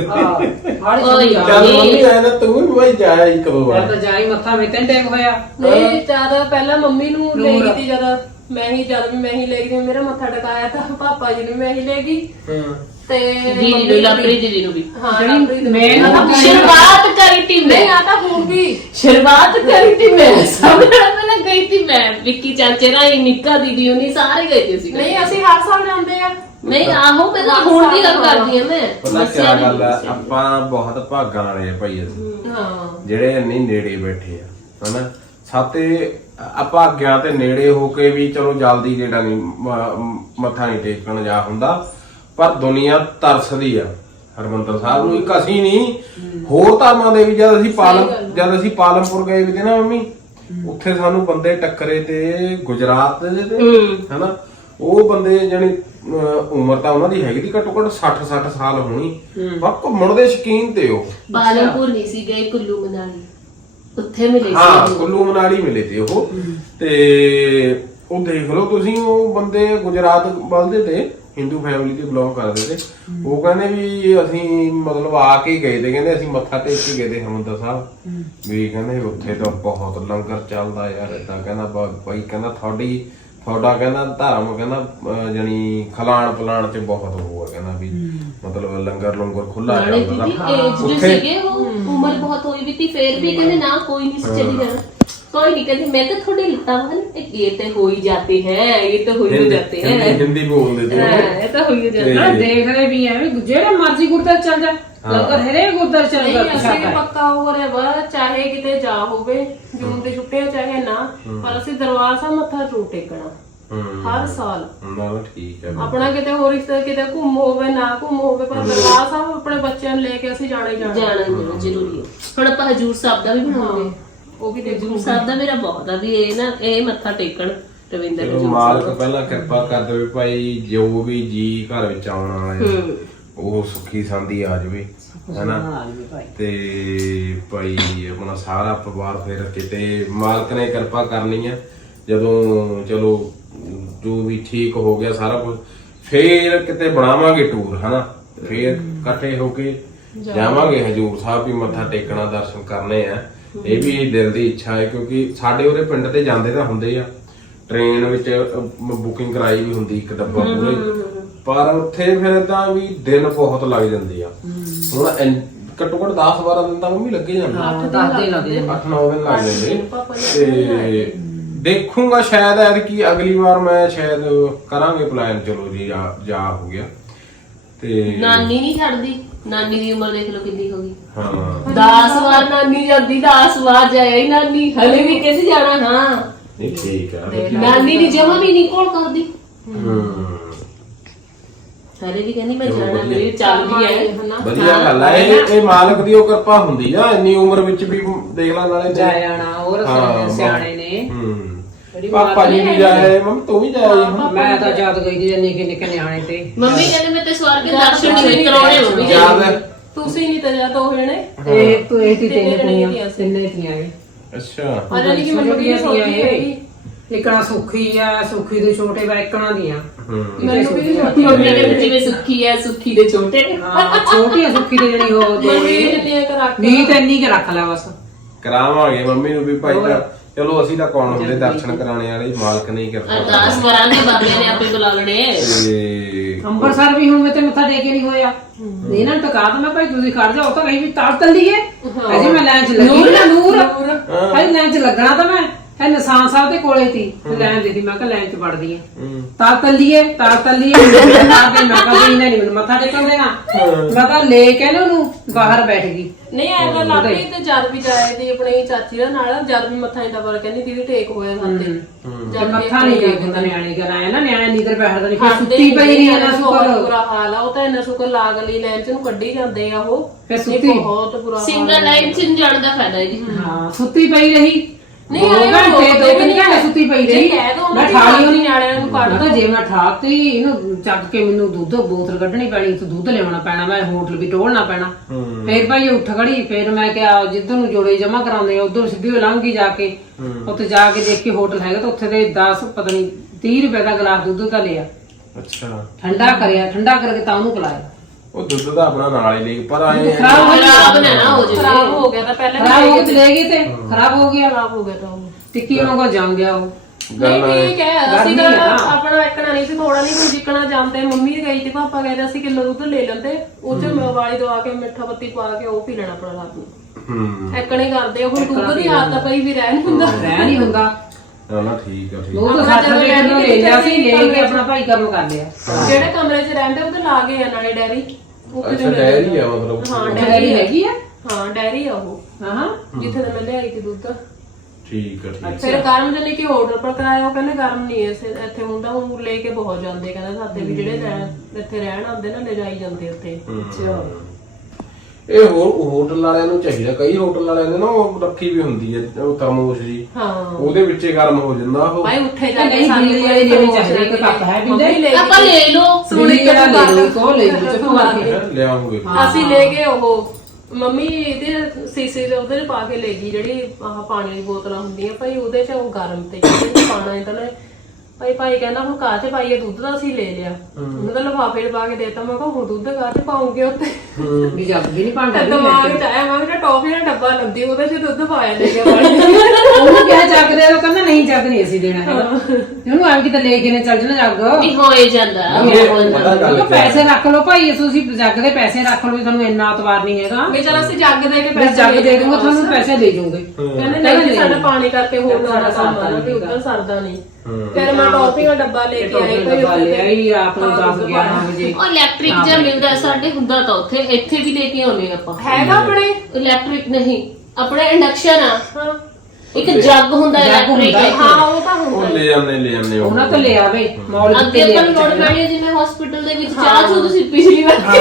Speaker 2: ਓਏ
Speaker 1: ਚੱਲ ਮੰਮੀ ਆਇਆ ਤਾਂ ਤੂੰ ਵੀ ਭਾਈ ਜਾਇਆ ਇੱਕ ਦੋ
Speaker 4: ਮੈਂ
Speaker 1: ਵਾਰ।
Speaker 4: ਤਾਂ ਜਾਈ ਮੱਥਾ ਮੇਤਨ ਟੇਕ ਹੋਇਆ।
Speaker 3: ਨਹੀਂ ਜਿਆਦਾ ਪਹਿਲਾਂ ਮੰਮੀ ਨੂੰ ਲੈ ਗਈ ਸੀ, ਜਿਆਦਾ ਮੈਂ ਹੀ ਜਦ ਵੀ ਮੈਂ ਹੀ ਲੈ ਗਈ, ਮੇਰਾ ਮੱਥਾ ਟਿਕਾਇਆ ਤਾਂ ਪਾਪਾ ਜੀ ਨੂੰ ਮੈਂ ਹੀ ਲੈ ਗਈ ਤੇ
Speaker 2: ਜੀ ਨੂੰ ਲਾਪਰੀ ਜੀ ਨੂੰ ਵੀ
Speaker 3: ਹਾਂ ਲਾਪਰੀ ਨੂੰ।
Speaker 4: ਮੈਂ ਨਾ
Speaker 2: ਸ਼ੁਰੂਆਤ ਕਰੀ ਤੀ ਮੈਂ।
Speaker 3: ਨਹੀਂ ਆ ਤਾਂ ਹੁਣ ਵੀ
Speaker 2: ਸ਼ੁਰੂਆਤ ਕਰੀ ਤੀ ਮੈਂ, ਸਭ ਤੋਂ ਪਹਿਲਾਂ ਗਈ ਤੀ ਮੈਂ, ਵਿੱਕੀ ਚਾਚੇ ਰਾਈ, ਨਿੱਕਾ ਦੀਦੀ ਉਹਨੀ ਸਾਰੇ ਗਏ ਸੀ।
Speaker 3: ਨਹੀਂ ਅਸੀਂ ਹਰ ਸਾਲ ਜਾਂਦੇ ਆ।
Speaker 2: ਨਹੀਂ ਆਹੋ ਮੈਂ ਤਾਂ ਹੁਣ ਦੀ ਗੱਲ ਕਰਦੀ ਆ ਮੈਂ।
Speaker 1: ਪਤਾ ਕਿਆ ਗੱਲ ਆ ਆਪਾਂ ਬਹੁਤ ਭਾਗਾਂ ਵਾਲੇ ਆ ਭਾਈ ਅਸੀਂ
Speaker 3: ਹਾਂ
Speaker 1: ਜਿਹੜੇ ਇੰਨੀ ਨੇੜੇ ਬੈਠੇ ਆ ਹਨਾ। ਸਾਤੇ ਆਪਾਂ ਅੱਗਿਆਂ ਤੇ ਨੇੜੇ ਹੋ ਕੇ ਵੀ ਚਲੋ ਜਲਦੀ ਜਿਹੜਾ ਨਹੀਂ ਮੱਥਾ ਨਹੀਂ ਟੇਕਣ ਜਾ ਹੁੰਦਾ, ਪਰ ਦੁਨੀਆ ਤਰਸਦੀ ਆ ਹਰਮੰਦਰ ਸਾਹਿਬ ਨੂੰ। ਇੱਕ ਅਸੀਂ ਨਹੀਂ ਹੋਰ ਧਰਮਾਂ ਦੇ ਵੀ ਜਦ ਅਸੀਂ ਪਾਲਮ ਜਦ ਅਸੀਂ ਪਾਲਮਪੁਰ ਗਏ ਵੀ ਤੇ ਨਾ ਮੰਮੀ, ਉੱਥੇ ਸਾਨੂੰ ਬੰਦੇ ਟੱਕਰੇ ਤੇ ਗੁਜਰਾਤ ਦੇ ਤੇ ਹਨਾ। ਉਹ ਬੰਦੇ ਜਾਨੀ ਉਮਰ ਤਾਂ ਉਹਨਾਂ ਦੀ ਹੈਗੀ ਦੀ ਘੱਟੋ ਘੱਟ ਸੱਠ ਸੱਠ ਸਾਲ ਹੋਣੀ, ਪਰ ਘੁੰਮਣ ਦੇ ਸ਼ੌਕੀਨ ਤੇ ਉਹ
Speaker 2: ਪਾਲਮਪੁਰ ਨਹੀਂ ਸੀ ਗਏ, ਕੁੱਲੂ ਮਨਾਲੀ ਉੱਥੇ ਮਿਲੇ
Speaker 1: ਹਾਂ
Speaker 2: ਸੀ।
Speaker 1: ਕੁੱਲੂ ਮਨਾਲੀ ਮਿਲੇ ਤੇ ਉਹ। ਤੇ ਉਹ ਦੇਖ ਲਓ ਤੁਸੀਂ, ਉਹ ਬੰਦੇ ਗੁਜਰਾਤ ਵੱਲ ਦੇ ਤੇ ਹਿੰਦੂ ਫੈਮਿਲੀ ਤੇ ਬਿਲੋਂਗ ਕਰਦੇ ਤੇ। ਉਹ ਕਹਿੰਦੇ ਵੀ ਅਸੀਂ ਮਤਲਬ ਆ ਕੇ ਗਏ ਤੇ, ਕਹਿੰਦੇ ਅਸੀਂ ਮੱਥਾ ਟੇਕ ਕੇ ਗਏ ਤੇ ਹਰਿਮੰਦਰ ਸਾਹਿਬ ਵੀ। ਕਹਿੰਦੇ ਉੱਥੇ ਤਾਂ ਬਹੁਤ ਲੰਗਰ ਚੱਲਦਾ ਯਾਰ ਏਦਾਂ। ਕਹਿੰਦਾ ਬਾਈ ਕਹਿੰਦਾ ਤੁਹਾਡੀ ਤੁਹਾਡਾ ਕਹਿੰਦਾ ਧਰਮ ਕਹਿੰਦਾ ਜਾਨੀ ਖਲਾਣ ਪਲਾਣ ਚ ਬਹੁਤ ਉਹ ਆ ਕਹਿੰਦਾ ਵੀ ਮਤਲਬ ਲੰਗਰ ਲੰਗਰ ਖੁੱਲਾ ਚੱਲਦਾ
Speaker 2: ਏਜ ਦੇ ਸੀਗੇ ਉਹ, ਉਮਰ ਬਹੁਤ ਹੋਈ ਵੀ ਤੀ, ਫੇਰ ਵੀ ਕਹਿੰਦੇ ਨਾ ਕੋਈ ਨਹੀਂ ਚਲੀ ਜਾਣਾ कोई नहीं कहते, मैं तो थोड़े लिखता हूँ ये तो हो ही जाते हैं, ये तो हो ही जाते हैं,
Speaker 1: हिंदी बोल देते हैं,
Speaker 2: ये तो हो ही जाते हैं।
Speaker 4: देख रहे भी हैं जेड़ा मर्जी गुरदार चल जा, ਲੰਗਰ ਹਰੇਕ ਗੁਰਦਾਰ ਚੱਲ
Speaker 3: ਨਹੀਂ ਅਸੀਂ ਪੱਕਾ ਹੋ ਰਿਹਾ ਵਾ, ਚਾਹੇ ਕਿਤੇ ਜਾ ਹੋਵੇ ਜੂਨ ਦੀ ਛੁੱਟੀਆਂ ਚਾਹੇ ਨਾ, ਪਰ ਅਸੀਂ ਦਰਬਾਰ ਸਾਹਿਬ ਮੱਥਾ ਜ਼ਰੂਰ ਟੇਕਣਾ ਹਰ ਸਾਲ।
Speaker 1: ਨਾ ਠੀਕ ਹੈ,
Speaker 3: ਆਪਣਾ ਕਿਤੇ ਹੋਰ ਰਿਸ਼ਤੇ ਕਿਤੇ ਘੁੰਮ ਹੋਵੇ ਨਾ ਘੁੰਮ ਹੋਵੇ, ਪਰ ਦਰਬਾਰ ਸਾਹਿਬ ਆਪਣੇ ਬੱਚਿਆਂ ਨੂੰ ਲੈ ਕੇ ਅਸੀਂ ਜਾਣਾ ਹੀ ਜਾਣਾ
Speaker 2: ਜਾਣਾ ਜਾਣਾ ਜ਼ਰੂਰੀ ਹੈ। ਹੁਣ ਆਪਾਂ ਹਜੂਰ ਸਾਹਿਬ ਦਾ ਵੀ ਬਣਾਉਂਗੇ,
Speaker 3: ਉਹ ਵੀ ਦੇਖੋ।
Speaker 2: ਹਜੂਰ ਸਾਹਿਬ ਦਾ ਮੇਰਾ ਬਹੁਤ ਆ ਵੀ ਇਹ ਨਾ ਇਹ ਮੱਥਾ ਟੇਕਣ ਰਵਿੰਦਰ
Speaker 1: ਚਲੋ ਮਾਲਕ ਪਹਿਲਾਂ ਕਿਰਪਾ ਕਰ ਦੇਵੇ ਭਾਈ, ਜੋ ਵੀ ਜੀ ਘਰ ਵਿੱਚ ਆਉਣ ਵਾਲਾ ਉਹ ਸੁੱਖੀ ਸਾਂਦੀ ਆ ਜਾਵੇ ਹਨਾ। ਤੇ ਭਾਈ ਆਪਣਾ ਸਾਰਾ ਪਰਿਵਾਰ ਫਿਰ ਕਿਤੇ ਮਾਲਕ ਨੇ ਕਿਰਪਾ ਕਰਨੀ ਆ, ਜਦੋਂ ਚਲੋ ਜੋ ਵੀ ਠੀਕ ਹੋ ਗਿਆ ਸਾਰਾ ਕੁਝ, ਫੇਰ ਕਿਤੇ ਬਣਾਵਾਂਗੇ ਟੂਰ ਹਨਾ। ਫੇਰ ਇਕੱਠੇ ਹੋ ਕੇ ਜਾਵਾਂਗੇ ਹਜੂਰ ਸਾਹਿਬ ਵੀ ਮੱਥਾ ਟੇਕਣਾ, ਦਰਸ਼ਨ ਕਰਨੇ ਆ। ਇਹ ਵੀ ਦਿਲ ਦੀ ਇੱਛਾ ਹੈ, ਕਿਉਂਕਿ ਸਾਡੇ ਉਹਦੇ ਪਿੰਡ ਤੇ ਜਾਂਦੇ ਤਾਂ ਹੁੰਦੇ ਆ, ਟ੍ਰੇਨ ਵਿੱਚ ਬੁਕਿੰਗ ਕਰਾਈ ਵੀ ਹੁੰਦੀ ਇੱਕ ਡੱਬਾ ਪੂਰਾ, ਪਰ ਉੱਥੇ ਫਿਰ ਤਾਂ ਵੀ ਦਿਨ ਬਹੁਤ ਲੱਗ ਜਾਂਦੇ ਆ। ਹੁਣ ਘੱਟੋ ਘੱਟ ਦਸ ਬਾਰਾਂ ਦਿਨ ਤਾਂ ਮੰਮੀ ਲੱਗੇ ਜਾਂਦੇ, ਅੱਠ ਨੌ ਦਿਨ ਲੱਗ ਜਾਂਦੇ। ਤੇ ਦੇਖੂੰਗਾ ਸ਼ਾਇਦ ਐਤਕੀ ਅਗਲੀ ਵਾਰ ਮੈਂ ਸ਼ਾਇਦ ਕਰਾਂਗੇ ਪਲਾਨ, ਚਲੋ ਜੀ ਜਾ ਹੋ ਗਿਆ। ਤੇ
Speaker 2: ਨਾਨੀ ਨਹੀਂ ਛੱਡਦੀ, ਨਾਨੀ ਦੀ ਉਮਰ ਦੇਖ ਲਓ ਕਿੰਨੀ ਹੋ ਗਈ।
Speaker 1: ਹਾਂ
Speaker 2: ਦਸ ਵਾਰ ਨਾਨੀ ਜਾਂਦੀ, ਦਸ ਵਾਰ ਜਾਇਆ ਹੀ ਨਾਨੀ, ਹਲੇ ਵੀ ਕਿੱਥੇ ਜਾਣਾ। ਹਾਂ
Speaker 1: ਨਹੀਂ ਠੀਕ ਆ,
Speaker 2: ਨਾਨੀ ਦੀ ਜਮਾ ਵੀ ਨਹੀਂ ਕੋਲ ਕਰਦੀ,
Speaker 1: ਹੂੰ
Speaker 2: ਹਲੇ ਵੀ ਕਹਿੰਦੀ ਮੈਂ ਜਾਣਾ, ਮੇਰੀ ਚੱਲਦੀ ਹੈ।
Speaker 1: ਵਧੀਆ ਗੱਲ ਆ ਇਹ, ਇਹ ਮਾਲਕ ਦੀ ਉਹ ਕਿਰਪਾ ਹੁੰਦੀ ਆ, ਇੰਨੀ ਉਮਰ ਵਿੱਚ ਵੀ ਦੇਖ ਲੈ ਨਾਲੇ
Speaker 4: ਜਾ ਜਾਣਾ। ਹੋਰ ਸਿਆਣੇ ਨੇ,
Speaker 1: ਹੂੰ ਪਾਪਾ ਜੀ ਵੀ ਜਾਏ, ਮੰਮੀ ਤੂੰ ਵੀ ਜਾਏ।
Speaker 4: ਮੈਂ ਤਾਂ ਜਦ ਗਈ ਸੀ ਨਿੱਕੇ ਨਿੱਕੇ ਨਿਆਣੇ ਤੇ।
Speaker 2: ਮੰਮੀ ਕਹਿੰਦੇ ਮੈਂ ਤੇ ਸਵਾਰ ਕੇ ਦਰਸ਼ਨ ਨਹੀਂ ਕਰਾਉਣੇ, ਮੰਮੀ
Speaker 1: ਯਾਦ ਹੈ
Speaker 3: ਤੁਸੀਂ ਨਹੀਂ ਤਾਂ ਜਾਂ ਦੋ ਜਣੇ
Speaker 4: ਇਹ ਤੂੰ ਇਹ ਤੀ ਤਿੰਨ ਕੁੜੀਆਂ, ਤਿੰਨੇ ਧੀਆਂ ਇਹ।
Speaker 1: ਅੱਛਾ
Speaker 3: ਅਰੇ ਨਹੀਂ ਮੰਮੀ ਦੀ ਛੋਟੀ ਹੈਗੀ,
Speaker 4: ਇਕਣਾ ਸੁੱਖੀ ਆ, ਸੁੱਖੀ ਦੇ ਛੋਟੇ ਬੈਕਣਾ ਦੀਆਂ।
Speaker 3: ਮੈਨੂੰ ਵੀ ਛੋਟੀ
Speaker 2: ਮੰਮੀ ਕਹਿੰਦੇ ਜਿਵੇਂ ਸੁੱਖੀ ਹੈ, ਸੁੱਖੀ ਦੇ ਛੋਟੇ
Speaker 4: ਹਾਂ ਛੋਟੀਆਂ ਸੁੱਖੀ ਦੇ ਜਿਹੜੀ ਹੋ
Speaker 3: ਮੰਮੀ ਜਿੰਨੀਆਂ ਕਰਾ ਕੇ
Speaker 4: ਵੀਹ ਤੇ ਇੰਨੀ ਕੇ ਰੱਖ ਲੈ ਬਸ।
Speaker 1: ਕਰਾਵਾਂਗੇ ਮੰਮੀ ਨੂੰ ਵੀ ਭਾਈ ਤਾਂ ਚਲੋ ਅਸੀਂ ਤਾਂ ਕੌਣ ਹੁੰਦੇ ਦਰਸ਼ਨ ਕਰਾਣੇ ਵਾਲੇ, ਮਾਲਕ ਨੇ ਹੀ ਕਿਰਪਾ
Speaker 2: ਅਰਦਾਸ ਕਰਾਂਗੇ, ਬਾਬੇ ਨੇ ਆਪੇ ਬੁਲਾ ਲੈਣੇ।
Speaker 1: ਤੇ
Speaker 4: ਅੰਮ੍ਰਿਤਸਰ ਵੀ ਹੁਣ ਮੈਂ ਤੇ ਮੱਥਾ ਟੇਕ ਕੇ ਨਹੀਂ ਹੋਇਆ, ਇਹਨਾਂ ਨੂੰ ਟਕਾ ਤਾਂ ਮੈਂ ਭਾਈ ਤੁਸੀਂ ਖੜ ਜਾਓ, ਤਾਂ ਕਹੀ ਵੀ ਤਾਰ ਤੱਲੀਏ ਅਜੇ ਮੈਂ ਲਾਈਨ ਚ ਲੱਗੀ ਨਾ ਨੂਰ ਹਾਈ ਲਾਈਨ ਚ ਲੱਗਣਾ ਤਾਂ ਮੈਂ ਹੈ ਨਿਸ਼ਾਨ ਸਾਹਿਬ ਦੇ ਕੋਲੇ ਸੀ ਲਾਈਨ ਦੇਖੀ, ਮੈਂ ਕਿਹਾ ਲਾਈਨ ਚ ਵੜਦੀ ਆ ਤਾਰ ਤੱਲੀਏ ਤਾਰ ਤੱਲੀਏ ਤਾਰ ਦੇ, ਮੈਂ ਕਿਹਾ ਇਹਨੇ ਨਹੀਂ ਮੈਨੂੰ ਮੱਥਾ ਟੇਕਣ ਦੇਣਾ, ਮੈਂ ਤਾਂ ਲੈ ਕੇ ਨਾ ਉਹਨੂੰ ਬਾਹਰ ਬੈਠ ਗਈ।
Speaker 3: ਨਹੀਂ ਐ ਗੱਲ ਲੱਗੀ ਤੇ ਜਦ ਵੀ ਜਾਏ ਦੀ ਆਪਣੀ ਚਾਚੀ ਦਾ ਨਾਲ, ਜਦ ਵੀ ਮੱਥਾ ਇੰਦਾ ਪਰ ਕਹਿੰਦੀ ਦੀਦੀ ਟੇਕ ਹੋਇਆ ਸਾਡੇ
Speaker 4: ਜਦ ਮੱਥਾ ਨਹੀਂ ਟੇਕਦਾ ਨਿਆਣੇ ਕਰ ਆਇਆ ਨਾ, ਨਿਆਣੇ ਨੀਂਦਰ ਬੈਠਦਾ ਨਹੀਂ, ਫਿਰ ਸੁੱਤੀ ਪਈ ਨਹੀਂ ਇਹਨਾਂ ਸੁਕਰ
Speaker 3: ਬੁਰਾ ਹਾਲ ਆ, ਉਹ ਤਾਂ ਇਹਨਾਂ ਸੁਕਰ ਲਾਗ ਲਈ ਲਾਈਨ ਚ ਨੂੰ ਕੱਢੀ ਜਾਂਦੇ ਆ ਉਹ,
Speaker 4: ਫਿਰ ਸੁੱਤੀ
Speaker 3: ਬਹੁਤ ਬੁਰਾ
Speaker 2: ਸਿੰਗਲ ਲਾਈਨ ਚ ਜਾਣ ਦਾ ਫਾਇਦਾ ਜੀ।
Speaker 4: ਹਾਂ ਸੁੱਤੀ ਪਈ ਰਹੀ,
Speaker 3: ਨਹੀਂ
Speaker 4: ਦੋ ਘੰਟੇ ਦੋ ਤਿੰਨ ਘੰਟੇ ਸੁੱਤੀ ਪਈ ਰਹੀ, ਮੈਂ ਠਾਲੀ ਉਹਨੀ
Speaker 3: ਨਿਆਣਿਆਂ ਨੂੰ ਕੱਢ
Speaker 4: ਤਾਂ ਜੇ ਮੈਂ ਠਾਤੀ ਇਹਨੂੰ ਚੱਕ ਕੇ ਮੈਨੂੰ ਦੁੱਧ ਬੋਤਲ ਕੱਢਣੀ ਪੈਣੀ, ਤੇ ਦੁੱਧ ਲਿਆਉਣਾ ਪੈਣਾ, ਮੈਂ ਹੋਟਲ ਵੀ ਟੋਲਣਾ ਪੈਣਾ, ਫੇਰ ਭਾਈ ਉੱਠ ਖੜੀ, ਫੇਰ ਮੈਂ ਕਿਹਾ ਜਿੱਧਰ ਨੂੰ ਜੋੜੇ ਜਮਾ ਕਰਾਉਂਦੇ ਉਧਰ ਸਿੱਧੀ ਲੰਘੀ ਜਾ ਕੇ, ਉੱਥੇ ਜਾ ਕੇ ਦੇਖ ਕੇ ਹੋਟਲ ਹੈਗਾ, ਤਾਂ ਉੱਥੇ ਦੇ ਦਸ ਪਤਾ ਨਹੀਂ ਤੀਹ ਰੁਪਏ ਦਾ ਗਲਾਸ ਦੁੱਧ ਦਾ ਲਿਆ,
Speaker 1: ਅੱਛਾ
Speaker 4: ਠੰਡਾ ਕਰਿਆ, ਠੰਡਾ ਕਰਕੇ ਤਾਂ ਉਹਨੂੰ ਪਿਲਾਇਆ।
Speaker 1: ਉਹ ਦੁੱਧ ਦਾ ਆਪਣਾ ਨਾਲ ਹੀ ਲੈ ਕੇ, ਪਰ ਆਏ
Speaker 4: ਖਰਾਬ ਹੋ ਗਿਆ,
Speaker 2: ਖਰਾਬ ਨਾ ਨਾ ਹੋ ਜੇ,
Speaker 3: ਖਰਾਬ ਹੋ ਗਿਆ ਤਾਂ ਪਹਿਲਾਂ
Speaker 4: ਖਰਾਬ ਹੋ ਕੇ ਲੈ ਗਏ ਤੇ ਖਰਾਬ ਹੋ ਗਿਆ,
Speaker 3: ਖਰਾਬ ਹੋ ਗਿਆ ਤਾਂ ਉਹ
Speaker 4: ਟਿੱਕੀ ਵਾਂਗੂ ਜੰਮ ਗਿਆ ਉਹ।
Speaker 1: ਗੱਲ
Speaker 3: ਨਹੀਂ ਠੀਕ ਹੈ, ਅਸੀਂ ਤਾਂ ਆਪਣਾ ਇੱਕਣਾ ਨਹੀਂ ਸੀ, ਥੋੜਾ ਨਹੀਂ ਹੁਣ ਜਿੱਕਣਾ ਜਾਂਦੇ, ਮੰਮੀ ਗਈ ਤੇ ਪਾਪਾ ਕਹਿੰਦੇ ਅਸੀਂ ਕਿਲੋ ਦੁੱਧ ਲੈ ਲੈਂਦੇ, ਉਹ ਚ ਵਾਲੀ ਦਵਾ ਕੇ ਮਿੱਠਾ ਪੱਤੀ ਪਾ ਕੇ ਉਹ ਪੀ ਲੈਣਾ ਆਪਣਾ ਰਾਤ ਨੂੰ,
Speaker 1: ਹੂੰ
Speaker 3: ਇੱਕਣੇ ਕਰਦੇ ਹੁਣ ਦੁੱਧ ਦੀ ਆਦਤ ਪਈ ਵੀ ਰਹਿ ਨਹੀਂ ਹੁੰਦਾ।
Speaker 4: ਰਹਿ ਨਹੀਂ ਹੁੰਦਾ,
Speaker 1: ਨਾ ਨਾ ਠੀਕ ਆ ਠੀਕ
Speaker 4: ਉਹ ਤਾਂ ਸੱਤ ਰੁਪਏ ਕਿਲੋ ਲੈ ਲਿਆ ਸੀ, ਲੈ ਕੇ ਆਪਣਾ ਭਾਈ ਕੰਮ ਕਰ ਲਿਆ।
Speaker 3: ਜਿਹੜੇ ਕਮਰੇ 'ਚ ਰਹਿੰਦੇ ਉਹ ਤੇ ਲਾ ਗਏ ਆ ਨਾਲੇ ਡੈਰੀ, ਉਹ
Speaker 1: ਆ। ਅੱਛਾ ਡੈਰੀ ਆ ਮਤਲਬ,
Speaker 3: ਹਾਂ
Speaker 4: ਡੈਰੀ ਹੈਗੀ ਆ,
Speaker 3: ਹਾਂ ਡੈਰੀ ਆ ਉਹ,
Speaker 4: ਹਾਂ ਹਾਂ
Speaker 3: ਜਿੱਥੇ ਤਾਂ ਮੈਂ ਲਿਆਈ ਸੀ ਦੁੱਧ।
Speaker 1: ਠੀਕ ਆ ਠੀਕ
Speaker 3: ਫਿਰ ਗਰਮ ਦੇ ਲਈ ਕਿ ਆਰਡਰ ਪਰ ਕਰਾਇਆ, ਉਹ ਕਹਿੰਦੇ ਗਰਮ ਨਹੀਂ ਐ ਇੱਥੇ ਹੁੰਦਾ, ਉਹ ਲੈ ਕੇ ਬਹੁਤ ਜਾਂਦੇ, ਕਹਿੰਦੇ ਸਾਡੇ ਵੀ ਜਿਹੜੇ ਰਹਿ- ਇੱਥੇ ਰਹਿਣ ਆਉਂਦੇ ਨਾ ਲੈ ਜਾਈ ਜਾਂਦੇ ਉੱਥੇ।
Speaker 1: ਅੱਛਾ ਇਹ ਹੋਰ ਹੋਟਲ ਵਾਲਿਆਂ ਨੂੰ ਚਾਹੀਦਾ, ਕਈ ਹੋਟਲ ਵਾਲਿਆਂ ਨੇ ਨਾ ਉਹ ਰੱਖੀ ਵੀ ਹੁੰਦੀ ਹੈ ਉਹ ਤਰਮੋਸ਼ ਜੀ,
Speaker 3: ਹਾਂ
Speaker 1: ਉਹਦੇ ਵਿੱਚ ਹੀ ਗਰਮ ਹੋ ਜਾਂਦਾ ਉਹ।
Speaker 3: ਭਾਈ ਉੱਠੇ ਜਾਂਦੇ
Speaker 4: ਨਹੀਂ ਬਿਜਲੀ ਵਾਲੀ ਲੈਣੀ ਚਾਹੀਦੀ, ਇੱਕ ਕੱਪ ਹੈ ਬਿੰਦੇ
Speaker 2: ਆਪਾਂ ਲੈ ਲਓ।
Speaker 4: ਸੁਣੀ ਕਿਹੜਾ ਲੈ ਲਓ, ਕੋ ਲੈ ਲਓ ਚੁੱਪ ਮਾਰ ਕੇ
Speaker 1: ਲਿਆਉਂਗੇ
Speaker 3: ਅਸੀਂ ਲੈ ਗਏ ਉਹ ਮੰਮੀ ਇਹਦੇ ਸੀਸੇ ਦੇ ਉਹਦੇ ਚ ਪਾ ਕੇ ਲੈ ਗਈ, ਜਿਹੜੀ ਆਹ ਪਾਣੀ ਦੀ ਬੋਤਲਾਂ ਹੁੰਦੀਆਂ ਭਾਈ ਉਹਦੇ ਚ ਉਹ ਗਰਮ ਤੇ ਪਾਣਾ ਇਹਨਾਂ ਨੇ। ਭਾਈ ਭਾਈ ਕਹਿੰਦਾ ਹੁਣ ਕਾਹ ਤੇ ਪਾਈਏ, ਦੁੱਧ ਦਾ ਅਸੀਂ ਲੈ ਲਿਆ, ਉਹਨੇ ਤਾਂ ਲਿਫਾਫੇ ਚ ਪਾ ਕੇ ਦੇਤਾ, ਮੈਂ ਕਿਹਾ ਹੁਣ ਦੁੱਧ ਕਾਹ ਤੇ ਪਾਉਂਗੇ ਉੱਤੇ,
Speaker 4: ਵੀ ਜੱਗ ਵੀ ਨਹੀਂ ਭਾਂਡਾ ਵੀ
Speaker 3: ਦਿਮਾਗ ਚ ਆਇਆ, ਮੈਂ ਕਿਹਾ ਟੌਫੀ ਦਾ ਡੱਬਾ ਲੰਦੀ ਉਹਦੇ ਚ ਦੁੱਧ ਪਾਇਆ ਲੈ ਗਿਆ ਭਾਈ।
Speaker 4: ਉਹਨੂੰ ਕਿਹਾ ਜੱਗ ਦੇ ਦੋ, ਕਹਿੰਦਾ ਨਹੀਂ ਜੱਗ ਨਹੀਂ ਅਸੀਂ ਦੇਣਾ ਹੈਗਾ, ਉਹਨੂੰ ਆ ਕਿਤੇ ਲੈ ਕੇ ਨੇ ਚੱਲ ਜਣਾ ਜੱਗ,
Speaker 2: ਵੀ ਹੋਏ ਜਾਂਦਾ ਹੋ ਜਾਂਦਾ।
Speaker 4: ਉਹ ਪੈਸੇ ਰੱਖ ਲਓ ਭਾਈ, ਤੁਸੀਂ ਜੱਗ ਦੇ ਪੈਸੇ ਰੱਖ ਲਓ, ਤੁਹਾਨੂੰ ਇੰਨਾ ਅਤਵਾਰ ਨਹੀਂ ਹੈਗਾ,
Speaker 3: ਵੀ ਚਲ ਅਸੀਂ ਜੱਗ ਦੇ ਕੇ
Speaker 4: ਮੈਂ
Speaker 3: ਪੈਸੇ
Speaker 4: ਜੱਗ ਦੇ ਦੂੰਗਾ ਤੁਹਾਨੂੰ, ਪੈਸੇ ਦੇ ਜੂਗੇ।
Speaker 3: ਕਹਿੰਦੇ ਨਹੀਂ ਸਾਡਾ ਪਾਣੀ ਕਰਕੇ ਹੋਰ ਸਾਡਾ ਕੰਮ ਆ ਤੇ ਉੱਧਰ ਸਰਦਾ ਨਹੀਂ। ਫਿਰ ਮੈਂ ਟੌਫੀ ਦਾ ਡੱਬਾ ਲੈ ਕੇ ਆਈ ਭਾਈ
Speaker 4: ਡੱਬਾ ਲੈ ਆਈ ਆਪ ਨੂੰ ਦਸ ਗਿਆਰਾਂ ਵਜੇ।
Speaker 2: ਉਹ ਇਲੈਕਟ੍ਰਿਕ ਜਾਂ ਮਿਲਦਾ ਸਾਡੇ, ਹੁੰਦਾ ਤਾਂ ਉੱਥੇ, ਇੱਥੇ ਵੀ ਲੈ ਕੇ ਆਉਨੇ ਆਪਾਂ।
Speaker 3: ਹੈਗਾ ਆਪਣੇ
Speaker 2: ਇਲੈਕਟ੍ਰਿਕ ਨਹੀਂ, ਆਪਣਾ ਇੰਡਕਸ਼ਨ ਆ,
Speaker 3: ਹਾਂ
Speaker 2: ਇੱਕ ਜੱਗ ਹੁੰਦਾ ਇਲੈਕਟ੍ਰਿਕ।
Speaker 3: ਹਾਂ ਉਹ ਤਾਂ ਹੁੰਦਾ
Speaker 1: ਉਹ ਲੈ ਜਾਂਦੇ ਲੈ ਜਾਂਦੇ ਉਹ
Speaker 4: ਉਹਨਾਂ ਤੋਂ ਲੈ ਆਵੇ ਮੌਲ
Speaker 2: ਅੱਗੇ ਆਪਾਂ ਨੂੰ ਲੋੜ ਪੈਣੀ ਹੈ, ਜਿਵੇਂ ਹਸਪੀਟਲ ਦੇ ਵਿੱਚ ਚਾਹ ਚੂ ਤੁਸੀਂ ਪਿਛਲੀ ਵਾਰ
Speaker 1: ਹਾਂ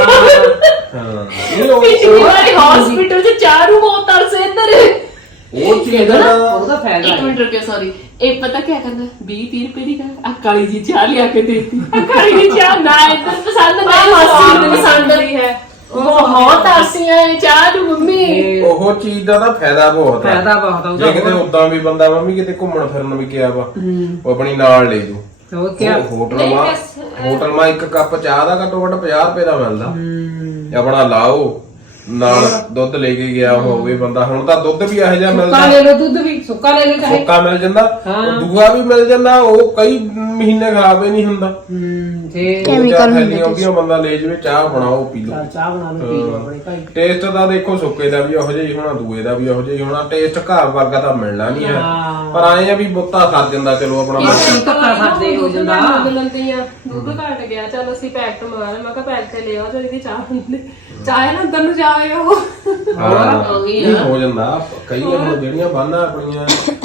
Speaker 1: ਨਹੀਂ ਉਹ
Speaker 2: ਪਿਛਲੀ ਵਾਰੀ ਹਸਪੀਟਲ 'ਚ ਚਾਹ ਨੂੰ ਬਹੁਤ ਤਰਸੇ ਇੱਧਰ।
Speaker 1: ਉਹ ਚੀਜ਼ ਦਾ
Speaker 4: ਉਹਦਾ ਫਾਇਦਾ
Speaker 2: ਇੱਕ ਮਿੰਟ ਰੁਕਿਓ, ਸੌਰੀ, ਇਹ ਪਤਾ ਕੀ ਕਰਦਾ, ਵੀਹ ਤੀਹ ਰੁਪਏ ਦੀ ਆ ਕਾਲੀ ਜੀ ਚਾਹ ਲਿਆ ਕੇ ਦੇਤੀ, ਕਾਲੀ ਜੀ ਚਾਹ ਨਾ ਇੱਧਰ ਪਸੰਦ ਨਹੀਂ, ਮਾਸੀ ਨੂੰ ਪਸੰਦ ਹੈ, ਬਹੁਤ ਤਰਸੀਆਂ ਇਹ ਚਾਹ ਨੂੰ ਮੰਮੀ।
Speaker 1: ਉਹ ਚੀਜ਼ ਦਾ ਤਾਂ ਫਾਇਦਾ ਬਹੁਤ ਆ।
Speaker 4: ਫਾਇਦਾ ਬਹੁਤ ਆ
Speaker 1: ਜੇ
Speaker 4: ਉਹਦਾ।
Speaker 1: ਕਿਤੇ ਉਦਾਂ ਵੀ ਬੰਦਾ ਮੰਮੀ ਕਿਤੇ ਘੁੰਮਣ ਫਿਰਨ ਵੀ ਗਿਆ ਵਾ, ਉਹ ਆਪਣੀ ਨਾਲ ਲੈ ਜੂ।
Speaker 4: ਹੋਰ ਕੀ
Speaker 1: ਹੋਟਲ ਮਾ ਹੋਟਲ ਮਾ ਇੱਕ ਕੱਪ ਚਾਹ ਦਾ ਘੱਟੋ ਘੱਟ ਪੰਜਾਹ ਰੁਪਏ ਦਾ ਮਿਲਦਾ, ਆਪਣਾ ਲਾਓ ਨਾਲ ਦੁੱਧ ਲੈ ਕੇ ਗਿਆ ਹੋਵੇ ਬੰਦਾ। ਹੁਣ ਤਾਂ ਦੁੱਧ ਵੀ ਇਹੋ ਜਿਹਾ
Speaker 4: ਸੁੱਕਾ
Speaker 1: ਮਿਲਦਾ,
Speaker 4: ਲੈ ਲਓ, ਦੁੱਧ ਵੀ ਸੁੱਕਾ ਲੈ ਲਓ ਚਾਹੇ।
Speaker 1: ਸੁੱਕਾ ਮਿਲ ਜਾਂਦਾ, ਉਹ ਦੂਆ ਵੀ ਮਿਲ ਜਾਂਦਾ, ਉਹ ਕਈ ਮਹੀਨੇ ਖਰਾਬ ਹੀ ਨਹੀਂ ਹੁੰਦਾ।
Speaker 4: ਹੂੰ ਤੇ
Speaker 1: ਦੋ ਚਾਰ ਥੈਲੀਆਂ ਉਹਦੀਆਂ ਬੰਦਾ ਲੈ ਜਵੇ, ਚਾਹ ਬਣਾਓ ਪੀ ਲਓ।
Speaker 4: ਚਾਹ ਬਣਾ ਲਓ, ਪੀ ਲਓ ਆਪਣੇ ਭਾਈ।
Speaker 1: ਟੇਸਟ ਤਾਂ ਦੇਖੋ ਸੁੱਕੇ ਦਾ ਵੀ ਉਹੋ ਜਿਹਾ ਹੀ ਹੋਣਾ, ਦੂਏ ਦਾ ਵੀ ਉਹੋ ਜਿਹਾ ਹੀ ਹੋਣਾ, ਟੇਸਟ ਘਰ ਵਰਗਾ ਤਾਂ ਮਿਲਣਾ ਨਹੀਂ ਹੈ, ਪਰ ਆਏ ਆ ਵੀ ਬੁੱਤਾ ਖਾ ਜਾਂਦਾ ਚਲੋ ਆਪਣਾ।
Speaker 4: ਕੀ ਧੱਕਾ ਖਾਦੇ ਹੋ ਜਾਂਦਾ।
Speaker 3: ਲੰਦੀਆਂ ਦੁੱਧ ਘਟ ਗਿਆ, ਚਲ ਅਸੀਂ ਪੈਕਟ ਮੰਗਾ ਲਿਆ, ਮੈਂ ਕਿਹਾ ਪੈਕ ਤੇ ਲਿਆਓ ਚਲ ਇਹਦੀ ਚਾਹ ਹੁੰਦੀ ਚਾਹ ਨਾ ਅੰਦਰ ਨੂੰ ਜਾਵੇ ਉਹ।
Speaker 1: ਹਾਂ ਨਹੀਂ ਹੋ ਜਾਂਦਾ, ਕਈ ਹੁਣ ਜਿਹੜੀਆਂ ਬਾਨਾਂ ਆਪਣੀਆਂ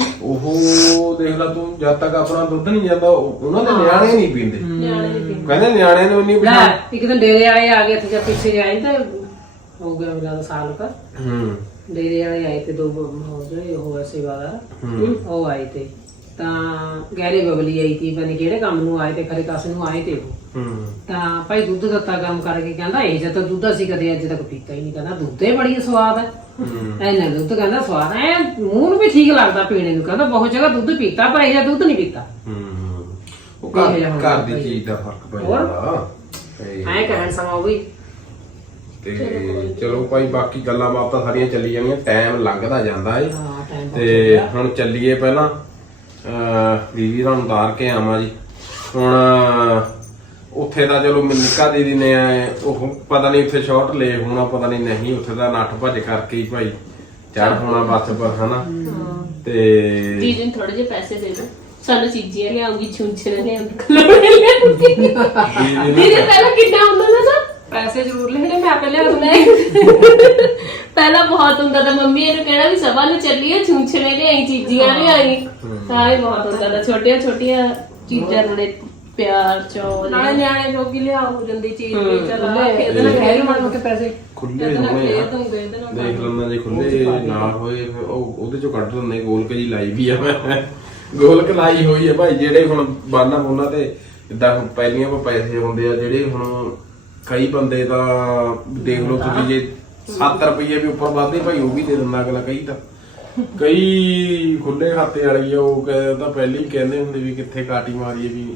Speaker 1: ਉਹ ਦੇਖ ਲੈ ਤੂੰ, ਜਦ ਤੱਕ ਆਪਣਾ ਦੁੱਧ ਨਹੀਂ ਜਾਂਦਾ ਉਹਨਾਂ ਦੇ ਨਿਆਣੇ ਨਹੀਂ ਪੀਂਦੇ,
Speaker 3: ਨਿਆਣੇ ਨਹੀਂ ਪੀਂਦੇ।
Speaker 1: ਕਹਿੰਦੇ ਨਿਆਣਿਆਂ ਨੂੰ ਨਹੀਂ
Speaker 4: ਲੈ
Speaker 1: ਪੀਂਦੇ।
Speaker 4: ਇੱਕ ਦਿਨ ਡੇਰੇ ਆਏ ਆ ਗਏ ਤੇ ਜਦ ਪਿੱਛੇ ਆਏ ਤਾਂ ਹੋ ਗਿਆ ਮੇਰਾ ਸਾਲ ਕਾ,
Speaker 1: ਹੂੰ
Speaker 4: ਡੇਰੇ ਵਾਲੇ ਆਏ ਤੇ ਦੋ ਹੋ ਗਏ ਉਹ ਸੇਵਾਦਾਰ, ਉਹ ਆਏ ਤੇ ਤਾਂ ਗਹਿਰੇ ਬਬਲੀ ਆਈ ਤੀ, ਪਤਾ ਨੀ ਕਿਹੜੇ ਕੰਮ ਨੂੰ ਆਏ ਤੇ ਖਰੇ ਕਾਸੇ ਨੂੰ ਆਏ ਤੇ ਉਹ
Speaker 1: ਹੂੰ
Speaker 4: ਤਾਂ ਭਾਈ ਦੁੱਧ ਦਿੱਤਾ ਕੰਮ ਕਰਕੇ, ਕਹਿੰਦਾ ਇਹ ਜਦ ਤੱਕ ਦੁੱਧ ਅਸੀਂ ਕਦੇ ਅੱਜ ਤੱਕ ਪੀਤਾ ਹੀ ਨਹੀਂ, ਕਹਿੰਦਾ ਦੁੱਧ ਹੀ ਬੜੀ ਸਵਾਦ ਹੈ, ਐਨਾ ਦੁੱਧ ਕਹਿੰਦਾ ਸਵਾਦ ਐ, ਮੂੰਹ ਨੂੰ ਵੀ ਠੀਕ ਲੱਗਦਾ ਪੀਣੇ ਨੂੰ, ਕਹਿੰਦਾ ਬਹੁਤ ਜਗ੍ਹਾ ਦੁੱਧ ਪੀਤਾ ਪਰ ਇਹ ਜਿਹਾ ਦੁੱਧ ਨਹੀਂ ਪੀਤਾ।
Speaker 1: ਹੂੰ ਉਹ ਘਰ ਘਰ ਦੀ ਚੀਜ਼ ਦਾ ਫਰਕ ਪੈ ਜਾਂਦਾ।
Speaker 4: ਐ ਕਹਿਣ ਸਮਾਂ ਉਹ ਵੀ
Speaker 1: ਤੇ ਚਲੋ ਭਾਈ ਬਾਕੀ ਗੱਲਾਂ ਬਾਤਾਂ ਸਾਰੀਆਂ ਚੱਲੀ ਜਾਂਦੀਆਂ, ਟਾਈਮ ਲੰਘਦਾ ਜਾਂਦਾ ਏ।
Speaker 4: ਹਾਂ ਟਾਈਮ
Speaker 1: ਤੇ ਹੁਣ ਚੱਲੀਏ ਪਹਿਲਾਂ ਅਹ ਦੀਦੀ ਤੁਹਾਨੂੰ ਉਤਾਰ ਕੇ ਆਵਾਂ ਜੀ। ਹੁਣ ਉੱਥੇ ਦਾ ਚਲੋ ਮਨਿਕਾ ਦੀਦੀ ਨੇ ਉਹ ਪਤਾ ਨਹੀਂ ਉੱਥੇ ਸ਼ਾਰਟ ਲੈ ਹੋਣਾ, ਪਤਾ ਨਹੀਂ ਨਹੀਂ ਉੱਥੇ ਦਾ ਨੱਠ ਭੱਜ ਕਰਕੇ ਹੀ ਭਾਈ ਚੜ ਹੋਣਾ ਬੱਸ ਪਰ ਹਨਾ। ਤੇ
Speaker 2: ਦੀਦੀ ਨੂੰ ਥੋੜੇ ਜਿਹੇ ਪੈਸੇ ਦੇ ਦਿਓ, ਸਾਨੂੰ ਚੀਜ਼ੀਆਂ ਲਿਆਉਂਗੀ, ਛੁੰਛੇ ਲਿਆਉਂਗੀ, ਖਲੋਣੇ ਲਿਆਉਂਗੀ। ਦੀਦੀ ਪਹਿਲਾਂ ਕਿੰਨਾ ਹੁੰਦਾ ਨਾ ਨਾ
Speaker 3: ਪੈਸੇ ਜ਼ਰੂਰ ਲੈਣੇ, ਮੈਂ ਆਪੇ ਲਿਆ ਦੂੰਗੀ।
Speaker 2: ਪਹਿਲਾਂ ਬਹੁਤ ਹੁੰਦਾ ਤਾਂ ਮੰਮੀ ਇਹਨੂੰ ਕਹਿਣਾ ਵੀ ਸਭਾ ਨੂੰ ਚੱਲੀਏ, ਛੁੰਛਣੇ ਲਿਆਈ, ਚੀਜ਼ੀਆਂ ਲਿਆਈ, ਸਾਰੇ ਬਹੁਤ ਹੁੰਦਾ ਤਾਂ ਛੋਟੀਆਂ ਛੋਟੀਆਂ ਚੀਜ਼ਾਂ ਨਾਲੇ ਪਿਆਰ ਚੌਲ
Speaker 3: ਨਾਲੇ ਨਿਆਣੇ ਜੋਗੀ ਲਿਆ ਹੋ ਜਾਂਦੀ ਚੀਜ਼ ਵੀ ਚਲ ਇਹਦੇ ਨਾਲ
Speaker 4: ਹੈ ਮਾੜੇ ਮੋਟੇ ਪੈਸੇ
Speaker 1: ਖੁੱਲੇ ਹੋਣੇ ਆ,
Speaker 3: ਦੂੰਗੇ ਇਹਦੇ ਨਾਲ
Speaker 1: ਦੇਖ ਲੈਂਦਾ ਜੇ ਖੁੱਲੇ ਨਾ ਹੋਏ ਫਿਰ ਉਹ ਉਹਦੇ ਚੋਂ ਕੱਢ ਦਿੰਦੇ। ਗੋਲਕ ਜੀ ਲਾਈ ਵੀ ਆ ਮੈਂ, ਗੋਲਕ ਲਾਈ ਹੋਈ ਆ ਭਾਈ। ਜਿਹੜੇ ਹੁਣ ਬਾਨਾ ਬੋਨਾ ਤੇ ਜਿੱਦਾਂ ਹੁਣ ਪਹਿਲੀਆਂ ਕੋ ਪੈਸੇ ਹੁੰਦੇ ਆ, ਜਿਹੜੇ ਹੁਣ ਕਈ ਬੰਦੇ ਤਾਂ ਦੇਖ ਲਓ ਤੁਸੀਂ ਜੇ ਸੱਤ ਰੁਪਏ ਵੀ ਉੱਪਰ ਵੱਧਦੇ ਭਾਈ ਉਹ ਵੀ ਦੇ ਦਿੰਦਾ ਅਗਲਾ। ਕਈ ਤਾਂ ਕਈ ਖੁੱਲੇ ਖਾਤੇ ਵਾਲੀ ਆ, ਉਹ ਕਹਿੰਦਾ ਪਹਿਲੇ ਹੀ ਕਹਿੰਦੇ ਹੁੰਦੇ ਵੀ ਕਿੱਥੇ ਕਾਟੀ ਮਾਰੀਏ ਵੀ।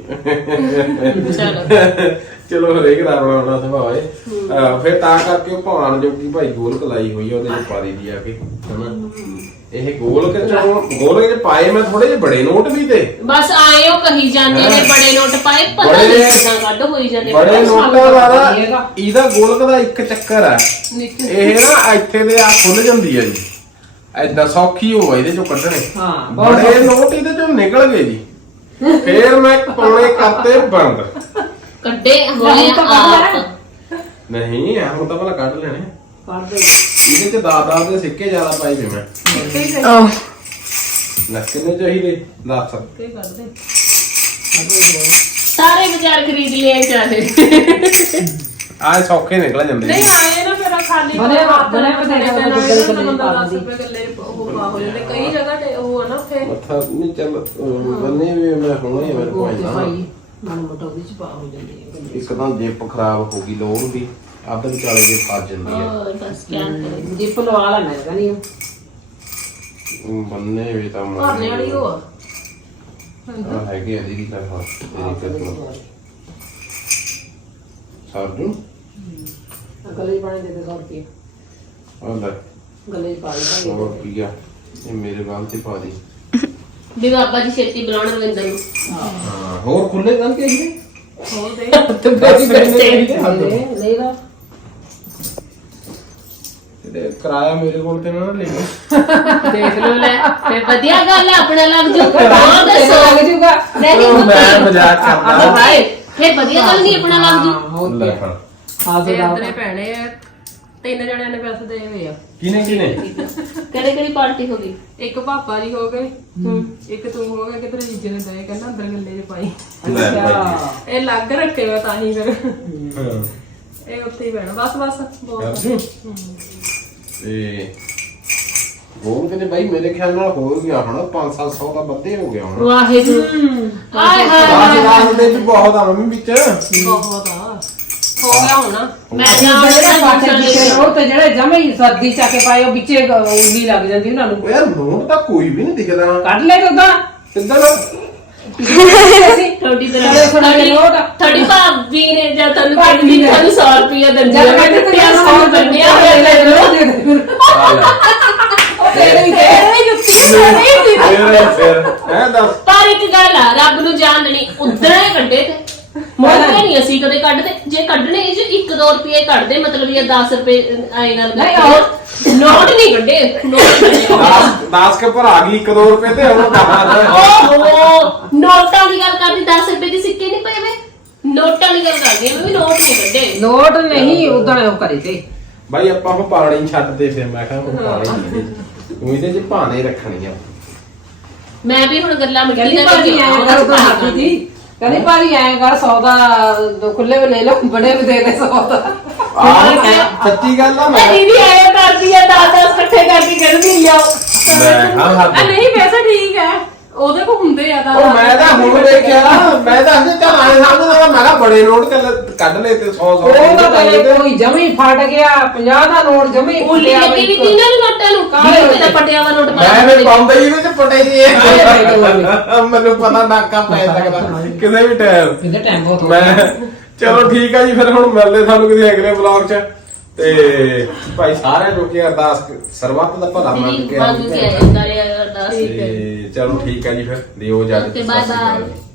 Speaker 1: ਚਲੋ ਹਰੇਕ ਦਾ ਆਪਣਾ ਆਪਣਾ ਸੁਭਾਅ ਹੈ। ਅਹ ਫਿਰ ਤਾਂ ਕਰਕੇ ਉਹ ਭਾਣ ਜੋਗੀ ਭਾਈ ਗੋਲਕ ਲਾਈ ਹੋਈ ਆ, ਉਹਦੇ ਚ ਪਾਰੀ ਦੀ ਆ ਕੇ ਹਨਾ। ਇਹ ਗੋਲਕ ਚੋਂ ਗੋਲਕ ਚ ਪਾਏ ਮੈਂ ਥੋੜੇ ਜਿਹੇ ਬੜੇ ਨੋਟ ਵੀ ਤੇ
Speaker 2: ਬਸ ਆਏ ਉਹ ਕਹੀ ਜਾਂਦੇ ਨੇ ਬੜੇ ਨੋਟ ਪਾਏ, ਪਤਾ
Speaker 1: ਬੜੇ-
Speaker 2: ਨਹੀਂ ਕਿੱਦਾਂ ਕੱਢ ਹੋਈ ਜਾਂਦੇ
Speaker 1: ਬੜੇ ਨੋਟਾਂ ਦਾ
Speaker 4: ਇਹਦਾ-
Speaker 1: ਇਹਦਾ ਗੋਲਕ ਦਾ ਇੱਕ ਚੱਕਰ ਆ, ਇਹ ਨਾ ਇੱਥੇ ਦੇ ਆ ਖੁੱਲ ਜਾਂਦੀ ਆ ਜੀ, ਏਦਾਂ ਸੌਖੀ ਹੋ ਇਹਦੇ ਚੋਂ ਕੱਢਣੇ।
Speaker 4: ਹਾਂ, ਬਹੁਤ
Speaker 1: ਬੜੇ ਨੋਟ ਇਹਦੇ ਚੋਂ ਨਿਕਲ ਗਏ ਜੀ। ਫੇਰ ਮੈਂ ਪੌਣੇ ਕਰਤੇ ਬੰਦ।
Speaker 2: ਕੱਢੇ ਹੋਏ
Speaker 4: ਤਾਂ ਕੱਢ ਲੈਣਾ।
Speaker 2: ਆਪ
Speaker 1: ਨਹੀਂ ਆ ਹੁਣ ਤਾਂ ਭਲਾ ਕੱਢ ਲੈਣੇ।
Speaker 4: ਕਰਦੇ
Speaker 1: ਇਹਦੇ ਚ ਦਾਦਾ ਦੇ ਸਿੱਕੇ ਜ਼ਿਆਦਾ ਪਾਏ ਜੇ ਮੈਂ। ਲੈ ਕਿੰਨੇ ਚਾਹੀਦੇ ਦੱਸ।
Speaker 3: ਤੇ ਕਰਦੇ
Speaker 2: ਸਾਰੇ ਬਾਜ਼ਾਰ ਖਰੀਦ ਲਿਆ ਚਾਹੇ।
Speaker 1: ਆਹ ਸੌਖੇ ਨਿਕਲ ਜਾਂਦੇ
Speaker 3: ਨਹੀਂ
Speaker 1: ਜੀ।
Speaker 3: ਆਏ ਨਾ ਫਿਰ ਖਾਲੀ
Speaker 4: ਬਣੇ
Speaker 3: ਹੱਥ
Speaker 4: ਬਣੇ
Speaker 3: ਨਾਲ
Speaker 4: ਬਣੇ
Speaker 3: ਬੰਦਾ
Speaker 4: ਬਣੇ
Speaker 3: ਦਸ
Speaker 4: ਬਣੇ
Speaker 3: ਰੁਪਏ ਗੱਲੇ ਉਹ ਪਾ ਹੋ ਜਾਂਦੇ। ਕਈ ਜਗ੍ਹਾ ਤੇ ਉਹ ਆ ਨਾ ਉੱਥੇ
Speaker 1: ਮੱਥਾ ਨਹੀਂ ਚੱਲ ਬੰਨੇ ਵੀ ਮੈਂ ਹੁਣੇ ਮੇਰੇ ਕੋਲ
Speaker 4: ਗੋਲ
Speaker 1: ਆਇਆ
Speaker 4: ਭਾਈ ਮਨ ਮੋਟਾ ਉਹਦੇ ਚ ਪਾ ਹੋ ਜਾਂਦੀ ਹੈ।
Speaker 1: ਇੱਕ ਤਾਂ ਜਿੱਪ ਖਰਾਬ ਹੋ ਗਈ ਲੋੜ ਦੀ, ਅੱਧ ਵਿਚਾਲੇ ਜੇ ਫਸ ਜਾਂਦੀ ਆ।
Speaker 2: ਹੋਰ ਬਸ ਕੀ ਕਰੇ।
Speaker 4: ਜਿੱਪ ਲਵਾ ਲੈਣਾ ਹੈਗਾ ਨਹੀਂ
Speaker 1: ਬੰਨੇ ਵੀ ਤਾਂ
Speaker 3: ਭਰਨੇ ਵਾਲੀ ਉਹ ਆ।
Speaker 1: ਆ ਹੈਗੇ ਆ ਦੀਦੀ ਕਰ ਹਾਂ ਤੇਰੀ ਕਿਸਮਤ ਸਾਡੂ
Speaker 4: ਗਲੇ ਪਾਣੇ ਦੇ ਦੇ ਸੌ ਰੁਪਏ
Speaker 1: ਆਂਦਾ
Speaker 4: ਗਲੇ ਚ ਪਾ ਦੇ
Speaker 1: ਹੋਰ ਕੀ ਆ ਇਹ ਮੇਰੇ ਵੱਲ ਤੇ ਪਾ ਦੀ।
Speaker 2: ਵੀ ਬਾਬਾ ਜੀ ਛੇਤੀ ਬੁਲਾਉਣ ਰਵਿੰਦਰ ਨੂੰ।
Speaker 1: ਹਾਂ ਹੋਰ ਖੁੱਲੇ ਗੱਲ ਕਿ ਜੀ
Speaker 3: ਹੋਰ ਦੇ
Speaker 4: ਨਹੀਂ ਦਾ
Speaker 1: ਤੇ ਕਿਰਾਇਆ ਮੇਰੇ ਕੋਲ ਤੇ ਨਾ ਲੈ
Speaker 2: ਦੇਖ ਲਓ ਲੈ ਤੇ ਵਧੀਆ ਗੱਲ ਹੈ, ਆਪਣਾ ਲੱਗ ਜੂ। ਹੋਰ ਦੱਸੋ
Speaker 4: ਲੱਗ ਜੂਗਾ
Speaker 2: ਨਹੀਂ
Speaker 1: ਮੈਂ ਮਜ਼ਾਕ ਕਰਦਾ
Speaker 2: ਭਾਈ ਫੇਰ ਵਧੀਆ ਗੱਲ ਨਹੀਂ, ਆਪਣਾ ਲੱਗ ਜੂ।
Speaker 1: ਲੈ ਫੜ।
Speaker 4: ਹਾਂ
Speaker 3: ਤੇ
Speaker 4: ਤੇ
Speaker 3: ਅੰਦਰੇ ਪੈਣੇ ਆ। ਤਿੰਨ ਜਣਿਆਂ ਨੇ ਪੈਸੇ ਦੇ ਹੋਏ ਆ।
Speaker 1: ਕਿਨੇ ਕਿਨੇ
Speaker 2: ਕਿਹੜੇ ਕਿਹੜੀ ਪਾਰਟੀ ਹੋ ਗਈ?
Speaker 3: ਇੱਕ ਪਾਪਾ ਜੀ ਹੋ ਗਏ, ਇੱਕ ਤੂੰ ਹੋ ਗਿਆ, ਕਿਤੇ ਜੀਜੇ ਨੇ ਦੇ ਕਹਿੰਦਾ ਅੰਦਰ ਗੱਲੇ 'ਚ ਪਾਈ।
Speaker 1: ਲੈ ਭਾਈ
Speaker 3: ਇਹ ਲੱਗ ਰੱਖੇ ਮੈਂ ਤਾਂ ਹੀ ਫਿਰ
Speaker 1: ਹਾਂ
Speaker 3: ਇਹ ਉੱਥੇ ਹੀ ਪੈਣਾ। ਬਸ ਬਸ ਬਹੁਤ
Speaker 1: ਕਰਜੂ ਤੇ ਹੋਰ ਕਿਤੇ ਬਾਈ ਮੇਰੇ ਖਿਆਲ ਨਾਲ ਹੋ ਗਿਆ ਹੁਣ ਪੰਜ ਸੱਤ ਸੌ ਦਾ ਵੱਧੇ ਹੋ ਗਿਆ ਹੁਣ।
Speaker 2: ਵਾਹਿਗੁਰੂ ਹਾਏ ਹਾਏ
Speaker 1: ਰਾਜ ਰਾਜ ਦੇ ਵੀ ਬਹੁਤ ਆ ਮੰਮੀ ਵਿੱਚ।
Speaker 3: ਬਹੁਤ ਆ ਹੋ ਗਿਆ ਹੋਣਾ।
Speaker 2: ਮੈਂ
Speaker 4: ਜਿਹੜੇ
Speaker 2: ਜਾਣਾ
Speaker 4: ਪਾਸੇ ਵਿੱਚੇ ਉਹ ਤੇ ਜਿਹੜੇ ਜਮੇ ਹੀ ਸਰਦੀ ਚਾ ਕੇ ਪਾਏ ਉਹ ਵਿੱਚੇ ਉਲੀ ਲੱਗ ਜਾਂਦੀ ਉਹਨਾਂ ਨੂੰ।
Speaker 1: ਉਹ ਯਾਰ ਨੋਟ ਤਾਂ ਕੋਈ ਵੀ ਨਹੀਂ ਦਿਖਦਾ
Speaker 4: ਕੱਢ ਲੈ ਤੂੰ ਤਾਂ
Speaker 1: ਕਿੱਦਾਂ
Speaker 4: ਅਸੀਂ
Speaker 2: ਥੋੜੀ
Speaker 4: ਚਲੋ
Speaker 2: ਤਰ੍ਹਾਂ
Speaker 4: ਸੁਣਾ ਕੇ ਨੋਟ।
Speaker 2: ਥੋੜੀ ਭਾਬੀ ਨੇ ਜਾਂ ਤੁਹਾਨੂੰ
Speaker 4: ਭਾਬੀ
Speaker 2: ਕਹਿੰਦੀ
Speaker 4: ਨੇ।
Speaker 2: ਤੁਹਾਨੂੰ ਸੌ ਰੁਪਇਆ ਦਿੰਦੀ
Speaker 4: ਜਦ
Speaker 2: ਆ
Speaker 4: ਕਹਿੰਦੇ ਤੇ
Speaker 2: ਪਿਆ
Speaker 4: ਸੌ
Speaker 2: ਸੌ ਬੰਨਿਆ ਹੋਇਆ
Speaker 4: ਲੈ
Speaker 2: ਲੈ ਲਓ।
Speaker 4: ਦੇ ਦੇ ਫਿਰ
Speaker 1: ਆ ਲੈ
Speaker 4: ਤੇਰੇ ਹੀ ਤੇ
Speaker 2: ਇਹ ਜੁੱਤੀ ਨਹੀਂ ਦੀ
Speaker 1: ਫਿਰ ਫਿਰ ਐ ਦੱਸ
Speaker 2: ਪਰ ਇੱਕ ਗੱਲ ਆ, ਰੱਬ ਨੂੰ ਜਾਣਨੀ ਉਧਰਾਂ ਹੀ ਕੱਢੇ ਤੇ ਮੋਟੇ ਨਹੀਂ ਅਸੀਂ ਕਦੇ ਕੱਢਦੇ। ਜੇ ਕੱਢਣੇ ਇਹ ਇੱਕ ਦੋ ਰੁਪਏ ਕੱਢਦੇ, ਮਤਲਬ ਇਹ ਦਸ ਰੁਪਏ ਆਏ ਗੱਲ
Speaker 4: ਨਹੀਂ,
Speaker 2: ਕਰਦੇ। ਨੋਟ ਨਹੀਂ ਕੱਢੇ, ਨੋਟ ਕੱਢੇ।
Speaker 1: ਦਸ ਕੇ ਪਰ ਆ ਗਈ ਇੱਕ ਦੋ ਰੁਪਏ ਤੇ ਉਹ ਕਹਾ
Speaker 2: ਓਹੋ ਨੋਟਾਂ ਦੀ ਗੱਲ ਕਰਦੀ, ਦਸ ਰੁਪਏ ਦੇ ਸਿੱਕੇ ਨਹੀਂ ਪਏ ਵੇ, ਨੋਟਾਂ ਦੀ ਗੱਲ ਕਰਦੀ ਮੈਂ ਵੀ ਨੋਟ ਨਹੀਂ ਕੱਢੇ।
Speaker 4: ਨੋਟ ਨਹੀਂ ਉਦਾਂ ਉਹ ਕਰੇ ਤੇ
Speaker 1: ਬਾਈ ਆਪਾਂ ਹੁਣ ਪਾਣੀ ਛੱਡਦੇ ਫਿਰ ਮੈਂ ਕਿਹਾ ਹੁਣ ਪਾਣੀ ਤੂੰ ਇਹਦੇ ਚ ਭਾਣੇ ਰੱਖਣੀ ਆ।
Speaker 2: ਮੈਂ ਵੀ ਹੁਣ ਗੱਲਾਂ ਮਿੱਟੀ
Speaker 4: ਕਹਿੰਦੀ
Speaker 2: ਦੇ
Speaker 4: ਭਾਜੀ ਐਂ ਕਰ ਉਦੋਂ ਹੱਥੀ ਦੀ ਕਹਿੰਦੀ ਭਾਜੀ ਐਂ ਕਰ ਸੌ ਦਾ ਦੋ ਖੁੱਲੇ ਵੀ ਲੈ ਲਓ ਬੜੇ ਵੀ ਦੇ ਦੇ ਸੌ ਦਾ।
Speaker 1: ਆਹ ਸੱਚੀ ਗੱਲ ਆ ਮੈਂ
Speaker 2: ਦੀਦੀ ਆਇਆ ਕਰਦੀ ਆ ਦਸ ਦਸ ਇਕੱਠੇ ਕਰਕੇ ਕਹਿੰਦੀ ਲਿਆਓ।
Speaker 1: ਮੈਂ ਹਾਂ
Speaker 3: ਆ
Speaker 1: ਹੱਦ
Speaker 3: ਨਹੀਂ ਵੈਸੇ ਠੀਕ ਹੈ, ਉਹਦੇ ਕੋ ਹੁੰਦੇ ਆ ਤਾਂ
Speaker 1: ਉਹ ਮੈਂ ਤਾਂ ਹੁਣ ਵੇਖਿਆ ਮੈਂ ਤਾਂ ਅਜੇ ਚੱਲ ਆਏ ਸਮਝਦਾ ਮੈਂ ਕਿਹਾ ਬੜੇ ਨੋਟ ਚੱਲ ਕੱਢ ਲਏ ਤੇ ਸੌ ਸੌ
Speaker 4: ਉਹ ਤਾਂ ਤੇਰੇ ਕੋਈ ਜਮੀ ਫਟ ਗਿਆ ਪੰਜਾਹ ਦਾ ਨੋਟ ਜਮੀ
Speaker 2: ਉਲੀ
Speaker 4: ਫਟਿਆ
Speaker 2: ਲੱਗੀ ਵੀ
Speaker 4: ਇੱਕ।
Speaker 2: ਕਿਹਨਾਂ ਨੂੰ ਨੋਟਾਂ ਨੂੰ ਕਾਹਦੇ ਵਿੱਚ ਤਾਂ ਪਟਿਆ ਵਾ ਨੋਟ
Speaker 1: ਮੈਂ ਵੀ ਪਾਉਂਦਾ ਹੀ ਇਹਦੇ ਚ ਪਟੇ ਜੀ
Speaker 4: ਕਾਹਦੇ
Speaker 1: ਮੈਨੂੰ ਪਤਾ ਨਾਕਾ ਪੈ ਸਕਦਾ ਕਿਸੇ ਵੀ ਟਾਈਮ
Speaker 4: ਕਿਤੇ ਟਾਈਮ ਬਹੁਤ ਹੋ
Speaker 1: ਮੈਂ ਚਲੋ ਠੀਕ ਆ ਜੀ ਫਿਰ ਹੁਣ ਮਿਲਦੇ ਤੁਹਾਨੂੰ ਕਿਸੇ ਅਗਲੇ ਵਲੌਗ 'ਚ ਤੇ ਭਾਈ ਸਾਰਿਆਂ ਨੂੰ ਕੀ ਅਰਦਾਸ ਸਰਬੱਤ ਦਾ ਭਲਾ ਮੰਗ ਕੇ
Speaker 2: ਮੰਗ ਕੇ ਆਇਆ ਕਰਿਆ ਅਰਦਾਸ
Speaker 1: ਤੇ ਚਲੋ ਠੀਕ ਹੈ ਜੀ ਫਿਰ ਦਿਓ ਇਜਾਜ਼ਤ
Speaker 2: Okay, bye
Speaker 1: ਸਤਿ ਸ਼੍ਰੀ ਅਕਾਲ
Speaker 2: bye.
Speaker 1: ਜੀ।